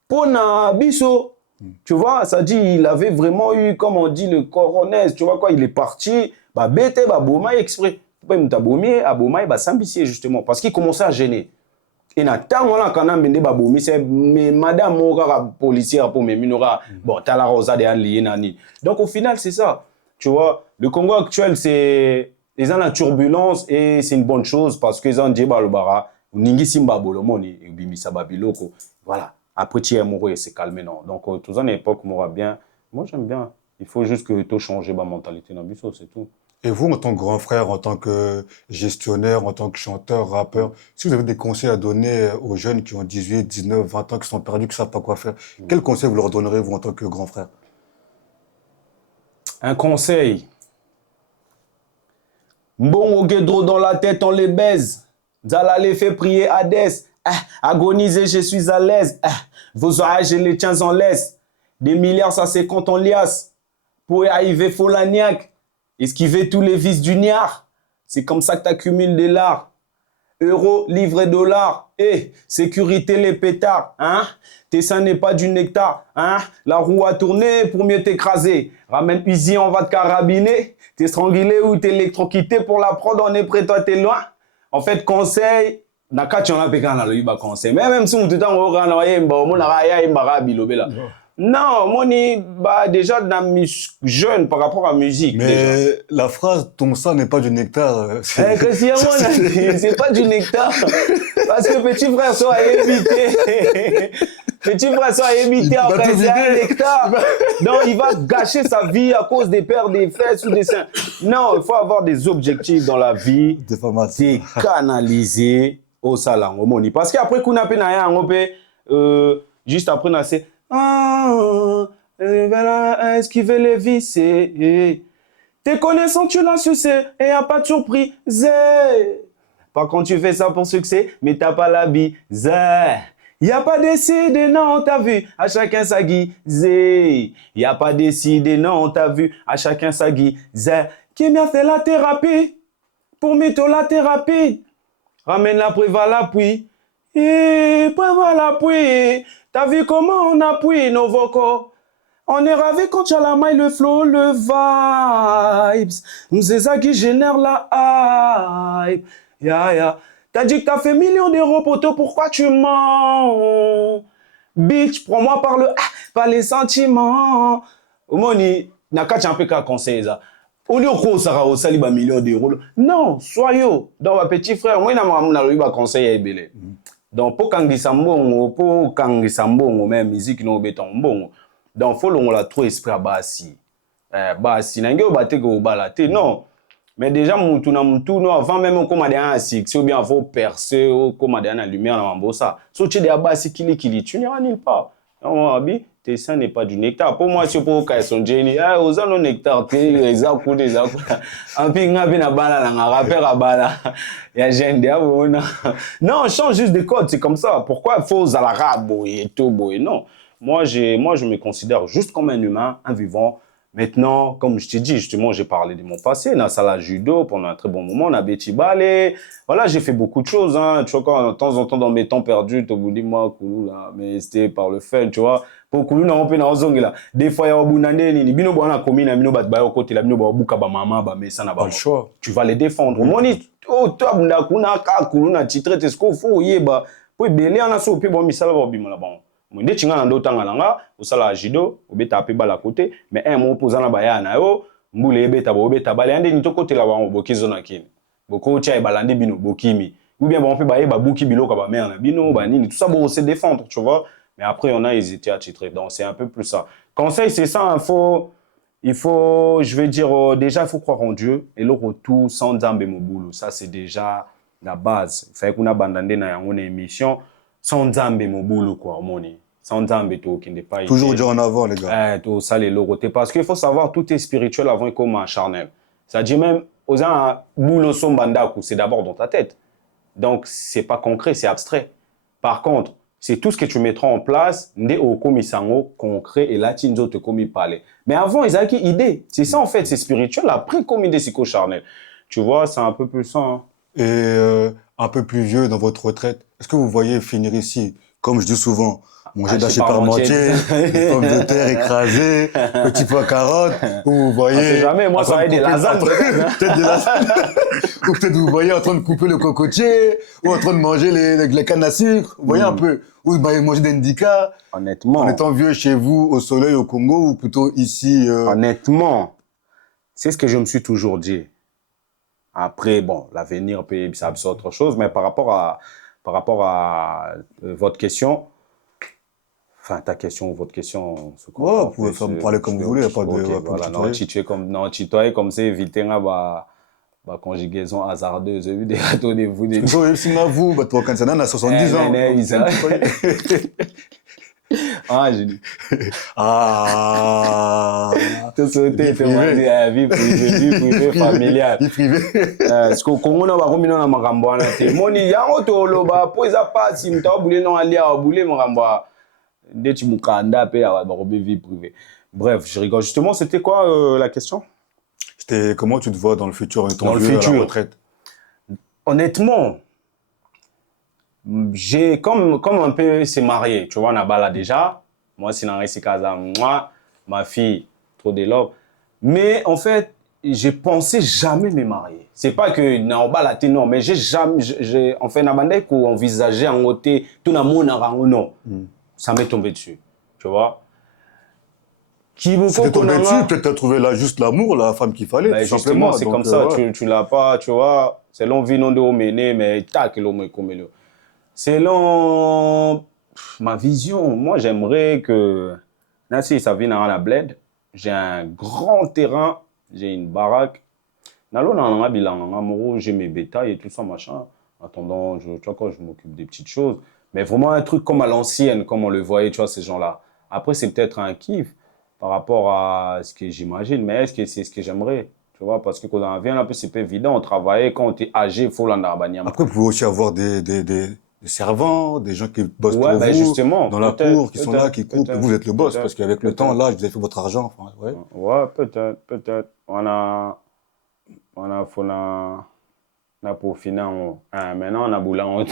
pour Nabiso. Tu vois, ça dit, il avait vraiment eu, comme on dit, le coronel. Tu vois quoi, il est parti. Bête, Boma exprès. Aboma, s'ambitier justement. Parce qu'il commençait à gêner. Et na tango la kana mende babomi c'est madame moka policière pour mes minora bon t'as la rosa de lié nani. Donc au final c'est ça. Tu vois, le Congo actuel c'est ils ont la turbulence et c'est une bonne chose parce que ils ont dit balobara ningi simba bolomoni bimisa babiloko. Voilà. Après tu es amoureux et c'est calmé non. Donc tous en époque m'aura bien. Moi j'aime bien. Il faut juste que tu changes ma mentalité dans biso, c'est tout. Et vous, en tant que grand frère, en tant que gestionnaire, en tant que chanteur, rappeur, si vous avez des conseils à donner aux jeunes qui ont 18, 19, 20 ans, qui sont perdus, qui ne savent pas quoi faire, quels conseils vous leur donnerez, vous, en tant que grand frère? Un conseil. Bon au guédro dans la tête, on les baise. Zala les fait prier Hadès. Agoniser, je suis à l'aise. Vos oreilles, je les tiens en laisse. Des milliards, ça c'est quand on liasse. Pour arriver, faut l'agnac. Esquiver tous les vices du niard. C'est comme ça que tu accumules des lards. Euros, livres et dollars. Sécurité les pétards. Hein? Ça n'est pas du nectar. Hein? La roue a tourné pour mieux t'écraser. Ramène Uzi, on va te carabiner. T'es strangulé ou t'es électrocuté pour la prod, on est prêt, toi t'es loin. En fait, conseil. Naka tu en as pécan là le conseil. Mais même si on te dit on va Non, moni, bah, déjà, jeune par rapport à la musique. Mais déjà. la phrase « ton sang n'est pas du nectar Christian, c'est pas du nectar. Parce que petit frère soit évité. Petit frère soit évité en fait, c'est un nectar. Donc, il va gâcher sa vie à cause des paires des fesses ou des seins. Non, il faut avoir des objectifs dans la vie. C'est canalisé au salon, au moni. Parce qu'après, qu'on a juste après, on a c'est esquiver les vis. Tes connaissances, tu l'as sucé et y a pas de surprise. Par contre, tu fais ça pour succès, mais t'as pas la bise. Y a pas décidé, non, t'as vu, à chacun sa guise. Y a pas décidé, non, t'as vu, à chacun sa guise. Qui m'a fait la thérapie? Pour mytho la thérapie. Ramène la preuve à l'appui. Preuve à l'appui. T'as vu comment on appuie nos vocaux? On est ravis quand tu as la maille, le flow, le vibes. C'est ça qui génère la hype. T'as dit que t'as fait millions d'euros, poto, pourquoi tu mens? Bitch, prends-moi par les sentiments. Omoni, n'a qu'à un peu qu'à conseiller ça. Au lieu de ça, au sali, millions d'euros. Non, soyez. Donc, ma petit frère, moi, je vais conseiller à donc, pour quand ils sont même musique, non, béton, bon. Donc, faut qu'on la trop esprit à Bassi. Bassi, n'engue au batte go balate. Non. Mais déjà, non, avant même qu'on m'a dit un six, ou bien faut percer, ou qu'on m'a dit la lumière dans Mambosa. Si tu es à Bassi, tu n'iras nulle part. Non, Abi, tes seins n'est pas du nectar. Pour moi, c'est pour qu'ils sont génies. Aux ans, le nectar, les accords, des accords. En plus, on a bien la balle, on a rappelé la balle. Il y a gente, non, on change juste de code, c'est comme ça. Pourquoi il faut Zalara, et tout, non. Moi, je me considère juste comme un humain, un vivant. Maintenant, comme je t'ai dit, justement, j'ai parlé de mon passé. On a salle judo pendant un très bon moment. On a Betty Ballet. Voilà, j'ai fait beaucoup de choses. Hein. Tu vois, quand, de temps en temps, dans mes temps perdus, tu dis moi, Koulou, là, mais c'était par le fun, tu vois. Pour Koulou, on peut dans zone là. Des fois, il y a un bounandé, ni bino bona commune, ni bino bat bayo côté, la bino ba buka ba maman, ba mais ça n'a pas le choix. Tu vas les défendre. Moi, ni, oh, toi, bunda kuna ka Koulou na titre, t'es ce qu'il faut, yeba. Pour belé, on a sauté, bon, misala, bon, bim, là, bon. Ndé tinga na ndota ngalanga osala judo obeta ape bala côté mais un mot posana bayana yo mbule ebeta bo obeta bala ande nitokotela bango bokizo na kini boko tia ebalande bino bokimi ou bien bon pe baye babuki biloko ba mère na bino ba nini tout ça bon se défendre tu vois mais après on a hésité à titrer donc c'est un peu plus ça conseil c'est ça il faut je vais dire déjà il faut croire en Dieu et le retour sans Nzambe Mobulu ça c'est déjà la base fait qu'on a bandandé na yango na émission sans Nzambe Mobulu quoi moni sans Nzambe to qui n'est pas toujours dire en avant les gars tout ça les lorotés parce qu'il faut savoir tout est spirituel avant et comme charnel ça dit même aux gens boulot son bandaku c'est d'abord dans ta tête donc c'est pas concret c'est abstrait par contre c'est tout ce que tu mettras en place ndé au komisango concret et là tinzo te komi parler mais avant ils avaient une idée c'est ça en fait c'est spirituel après comme des psycho charnel tu vois c'est un peu plus ça hein. Et un peu plus vieux dans votre retraite est-ce que vous voyez finir ici comme je dis souvent manger d'haché par moitié, des pommes de terre écrasées, petits pois carottes, ou vous voyez... On sait jamais, moi ça va être des lasagnes. Peut-être des lasagnes. Ou peut-être vous voyez en train de couper le cocotier, ou en train de manger les cannes à sucre, vous voyez un peu. Ou vous manger des ndika. Honnêtement. En étant vieux chez vous, au soleil, au Congo, ou plutôt ici... Honnêtement, c'est ce que je me suis toujours dit. Après, bon, l'avenir, ça c'est autre chose, mais par rapport à votre question... Enfin, ta question ou votre question. Vous pouvez me parler comme vous voulez, il n'y a pas de... Voilà, non, tutoyer comme c'est éviter la conjugaison hasardeuse. J'ai vu des râteaux de vous. Si vous, toi, quand ça a 70 ans. Ah, j'ai dit. Ah. Tout sauté, tout dit à vie privée, familiale. Vie privée. Parce qu'au Congo, on a pas na makambo na te. Moni yango to loba po eza pasi mta boulé non alia boulé makambo. Dès tu mukanda pe à vie privée. Bref, je rigole. Justement, c'était quoi la question? C'était comment tu te vois dans le futur en étant dans le vieux futur. à la retraite? Honnêtement, j'ai comme un peu c'est marié. Tu vois, on a bala déjà. Moi, c'est dans casa, moi, ma fille, trop de love. Mais en fait, j'ai pensé jamais me marier. C'est pas que non bala non, mais j'ai jamais, en fait, n'abandé qu'envisager en côté tout le monde non. Ça m'est tombé dessus, tu vois. C'était tombé dessus, peut-être t'as trouvé là juste l'amour, la femme qu'il fallait, bah, tout justement, simplement. c'est Donc, comme ça, ouais. tu l'as pas, tu vois. Selon Vino de Omene, mais tac, l'homme est comme le. Selon ma vision, moi, j'aimerais que, là, si ça vient à la bled, j'ai un grand terrain, j'ai une baraque. Nalo, j'ai mes bétails et tout ça, machin. En attendant, tu vois quoi, je m'occupe des petites choses. Mais vraiment un truc comme à l'ancienne, comme on le voyait, tu vois, ces gens-là. Après, c'est peut-être un kiff par rapport à ce que j'imagine, mais est-ce que c'est ce que j'aimerais? Tu vois, parce que quand on vient un peu, c'est pas évident. On travaille, quand on est âgé, il faut l'anarbaniam. Après, vous pouvez aussi avoir des servants, des gens qui bossent Ouais, pour ben vous, justement, dans la cour, peut-être, qui sont là, peut-être, qui coupent, et peut-être, vous êtes le boss, parce peut-être, qu'avec le temps, peut-être. là, vous avez fait votre argent. Enfin, ouais. Ouais, peut-être, peut-être. On a pour finir, maintenant, on a boulé en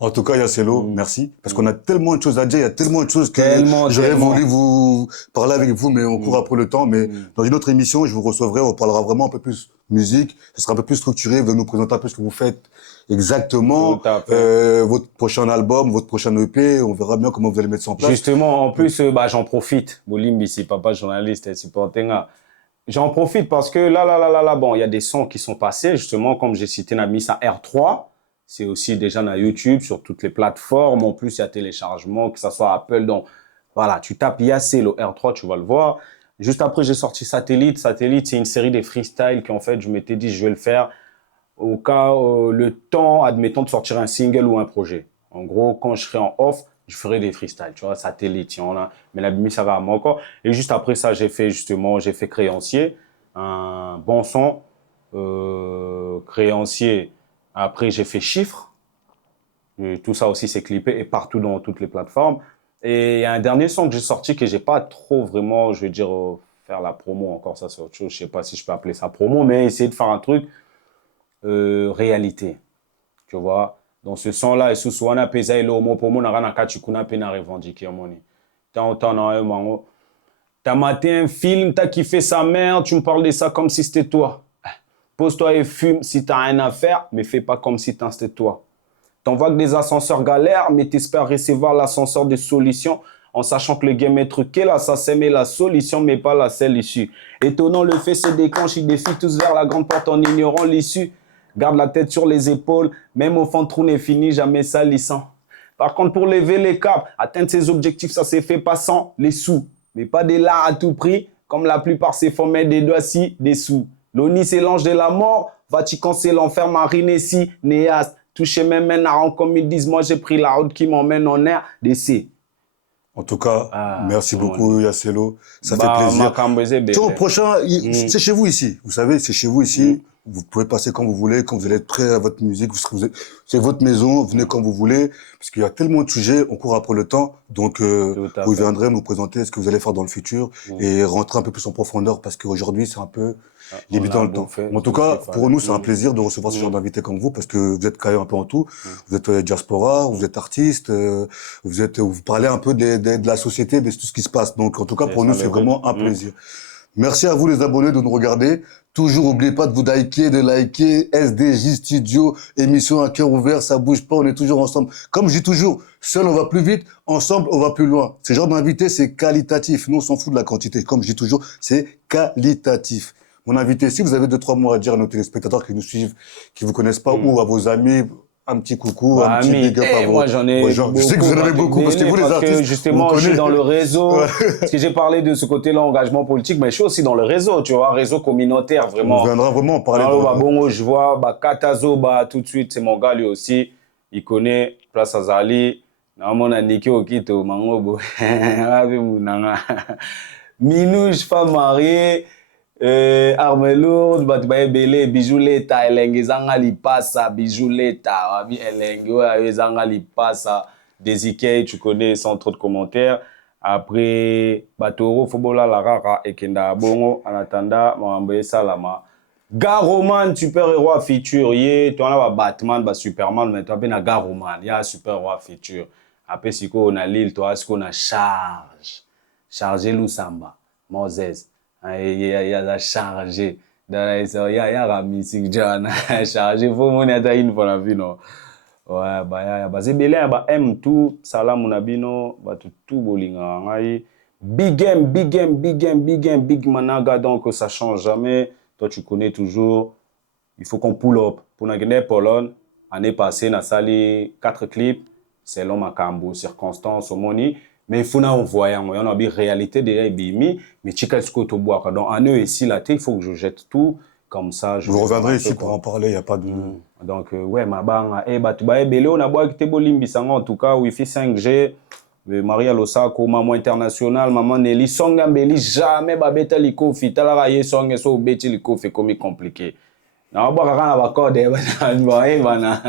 En tout cas, Yacelo, Mm. merci. Parce qu'on a tellement de choses à dire, il y a tellement de choses que Tellement, j'aurais tellement. voulu vous parler avec vous, mais on court Mm. après le temps. Mais Mm. dans une autre émission, je vous recevrai, on parlera vraiment un peu plus musique, ce sera un peu plus structuré, vous allez nous présenter un peu ce que vous faites Tout exactement, à fait. votre prochain album, votre prochain EP, on verra bien comment vous allez mettre ça en place. Justement, en plus, bah, j'en profite. Bolimbi, c'est papa journaliste, c'est Portenga. J'en profite parce que là, bon, il y a des sons qui sont passés, justement, comme j'ai cité, on a mis ça R3. C'est aussi déjà dans YouTube, sur toutes les plateformes. En plus, il y a téléchargement, que ce soit Apple. Donc, voilà, tu tapes Yacelo R3, tu vas le voir. Juste après, j'ai sorti Satellite. Satellite, c'est une série des freestyles qu'en fait, je m'étais dit, je vais le faire au cas, le temps, admettons, de sortir un single ou un projet. En gros, quand je serai en off, je ferai des freestyles, tu vois, Satellite, il y en a, mais la musique, ça va à moi encore. Et juste après ça, j'ai fait Créancier, un bon son, Créancier. Après, j'ai fait Chiffres. Et tout ça aussi, c'est clippé et partout dans toutes les plateformes. Et il y a un dernier son que j'ai sorti que j'ai pas trop vraiment, je veux dire, faire la promo encore, ça c'est autre chose. Je sais pas si je peux appeler ça promo, mais essayer de faire un truc réalité. Tu vois, dans ce sens-là, et sous souvent, pesa ilo mo pour mon arana kachukuna pena revendiquer moni. T'as maté un film, t'as kiffé sa mère, tu me parles de ça comme si c'était toi. Pose-toi et fume si t'as rien à faire, mais fais pas comme si c'était toi. T'envoies que des ascenseurs galères, mais t'espères recevoir l'ascenseur des solutions en sachant que le game est truqué, là, ça s'aimait la solution, mais pas la seule issue. Étonnant, le fait se déclenche, il défie tous vers la grande porte en ignorant l'issue. Garde la tête sur les épaules, même au fond de trou n'est fini, jamais salissant. Par contre, pour lever les caps, atteindre ses objectifs, ça s'est fait pas sans les sous. Mais pas des lards à tout prix, comme la plupart s'est font mettre des doigts si, des sous. L'ONI, c'est l'ange de la mort. Vatican, c'est l'enfer, marine si, néas. Touché même un aran, comme ils disent, moi j'ai pris la route qui m'emmène en air d'essai. En tout cas, Ah, merci comment on beaucoup, dit. Yacelo. Ça fait Bah, plaisir. Makambese, Tu vois, bébé. prochain, Mm, c'est chez vous ici. Vous savez, c'est chez vous mm, ici. Vous pouvez passer quand vous voulez, quand vous allez être prêt à votre musique. C'est votre maison, venez quand vous voulez. Parce qu'il y a tellement de sujets, on court après le temps. Donc, tout à vous fait. viendrez nous présenter ce que vous allez faire dans le futur Mm. et rentrer un peu plus en profondeur parce qu'aujourd'hui, c'est un peu Ah, limité on dans a le temps. bouffé Mais en tout tout ce qu'il cas, pour fallait. nous, c'est un Mm, plaisir de recevoir ce genre mm, d'invités comme vous parce que vous êtes quand même un peu en tout. mm, Vous êtes diaspora, vous êtes artiste, vous parlez un peu de la société, de tout ce qui se passe. Donc, en tout cas, c'est pour nous, ça le c'est rythme. vraiment un Mm. plaisir. Merci à vous les abonnés de nous regarder. Toujours, n'oubliez pas de vous liker SDJ Studio, émission à cœur ouvert, ça bouge pas, on est toujours ensemble. Comme je dis toujours, seul on va plus vite, ensemble on va plus loin. Ce genre d'invité, c'est qualitatif. Nous, on s'en fout de la quantité. Comme je dis toujours, c'est qualitatif. Mon invité, si vous avez 2, 3 mots à dire à nos téléspectateurs qui nous suivent, qui vous connaissent pas, Mm. ou à vos amis, un petit coucou, un Bah, petit ami, big up à moi j'en vos ai gens. Je sais que beaucoup vous en avez à te beaucoup parce que donner vous, les parce que artistes, on vous justement je suis connaît. dans le Ouais. réseau. Parce que j'ai parlé de ce côté-là, engagement politique, mais je suis aussi dans le réseau, tu vois, réseau communautaire On vraiment. viendra vraiment en parler Alors, bah, dans, bon, je vois, bah, Katazo, bah, tout de suite, c'est mon gars lui aussi. Il connaît Place Azali. Normalement, on a niqué au Kito, Mangobo. Minouche, femme mariée. Arme lourde, bat baye belé, bijou leta, elenge zanga li passa, bijou leta, wabi elenge, ouais, zanga li passa, Desikei, tu connais sans trop de commentaires. Après, Batoro, Fobola, la rara, et Kenda Bongo, en attendant, Mwambe Salama. Garoman, super-héros feature, ye, tu as Batman, bah Superman, mais tu as bien Garoman, il y a super-héros feature. Après, si on a l'île, toi, est-ce qu'on a charge? Chargé Lusamba, Moses. Il y a la chargé. Il y a la musique, John. Chargé, faut mon être une fois la vie, non. Ouais, bah, c'est belé, bah, M tout, salam, on a bino, bah, tout bolinga, ngai. Big game, big game, big game, big game, big managa, donc ça change jamais. Toi, tu connais toujours. Il faut qu'on pull up. Pour la Pologne, année passée, on a sali 4 clips, selon ma cambo, circonstances, moni. Mais il faut qu'on voie, on a une réalité déjà, mais tu sais ce que tu bois. Donc, en eux ici, là, il faut que je jette tout. Comme ça, je Vous reviendrez ici pour en parler, il n'y a pas de... Donc, ouais, ma bang, tu vas belé, on a bois qui te en tout cas, Wi-Fi 5G. Maria Losako, maman internationale, maman Nelly, songa mbeli, jamais babeta liko fi, talara ye songa so beti liko fi comme compliqué. Na ba kaka na ba code bana.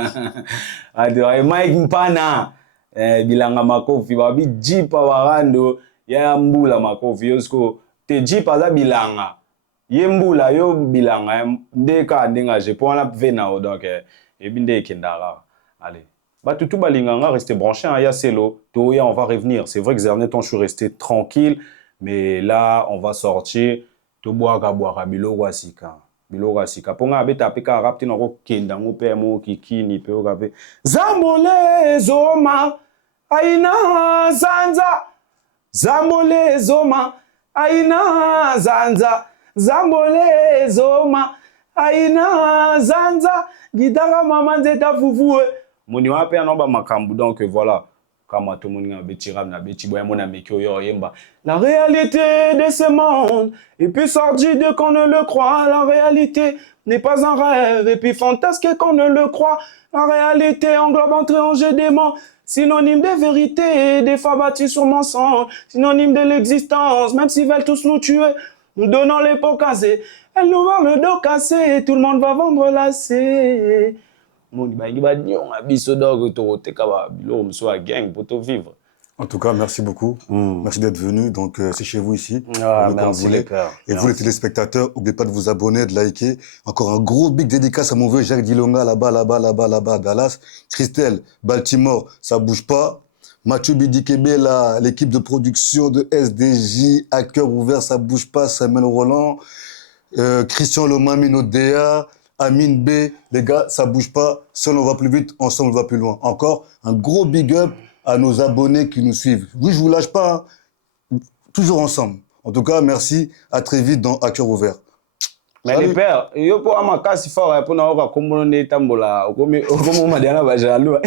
Ado Mike Mpana, bilanga makofi, babi jipa warando, ya mbula makofi, yosko, te jipa za bilanga. Ye mbula yo bilanga, ndeka ndenga je pour la vena donc et binde kendara. Allez. Bah, tout balinganga resté branché à Yacelo. Toya, on va revenir. C'est vrai que dernier temps, je suis resté tranquille, mais là, on va sortir. Toboaga boaga biloga sika. Biloga sika. Ponga abeta peka rapti na ro kenda mo pe mo kiki ni pe ogabe. Zambole zoma aina zanza. Zambole zoma aina zanza. Zambole zoma aina zanza. Gidara maman zeta fufue. Moni wape anoba makambu donc voilà comme tout le monde a betiram na beti boya mona mekyo yo yemba la réalité de ce monde est plus sordide qu'on ne le croit, la réalité n'est pas un rêve et puis fantasque qu'on ne le croit, la réalité englobe entre anges et démons, synonyme de vérité, des fois bâtis sur mensonge, synonyme de l'existence, même s'ils veulent tous nous tuer, nous donnons les pots cassés, elles nous vendent le dos cassé, tout le monde va vendre lacé. En tout cas, merci beaucoup. Merci d'être venu. Donc, c'est chez vous ici. Merci les pères. Et vous, les téléspectateurs, n'oubliez pas de vous abonner, de liker. Encore un gros big dédicace à mon vieux Jacques Dilonga, là-bas, à Dallas. Christelle, Baltimore, ça bouge pas. Mathieu Bidikebe, l'équipe de production de SDJ, à cœur ouvert, ça bouge pas. Samuel Roland, Christian Lomami, Nodea, Amine B, les gars, ça bouge pas. Seul on va plus vite, ensemble on va plus loin. Encore un gros big up à nos abonnés qui nous suivent. Oui, je vous lâche pas, hein. Toujours ensemble. En tout cas, merci. À très vite dans À cœur ouvert. Mais les pères, yo pour ma casse fort pour na oka kombono ne tambola okomo madiana ba jalo.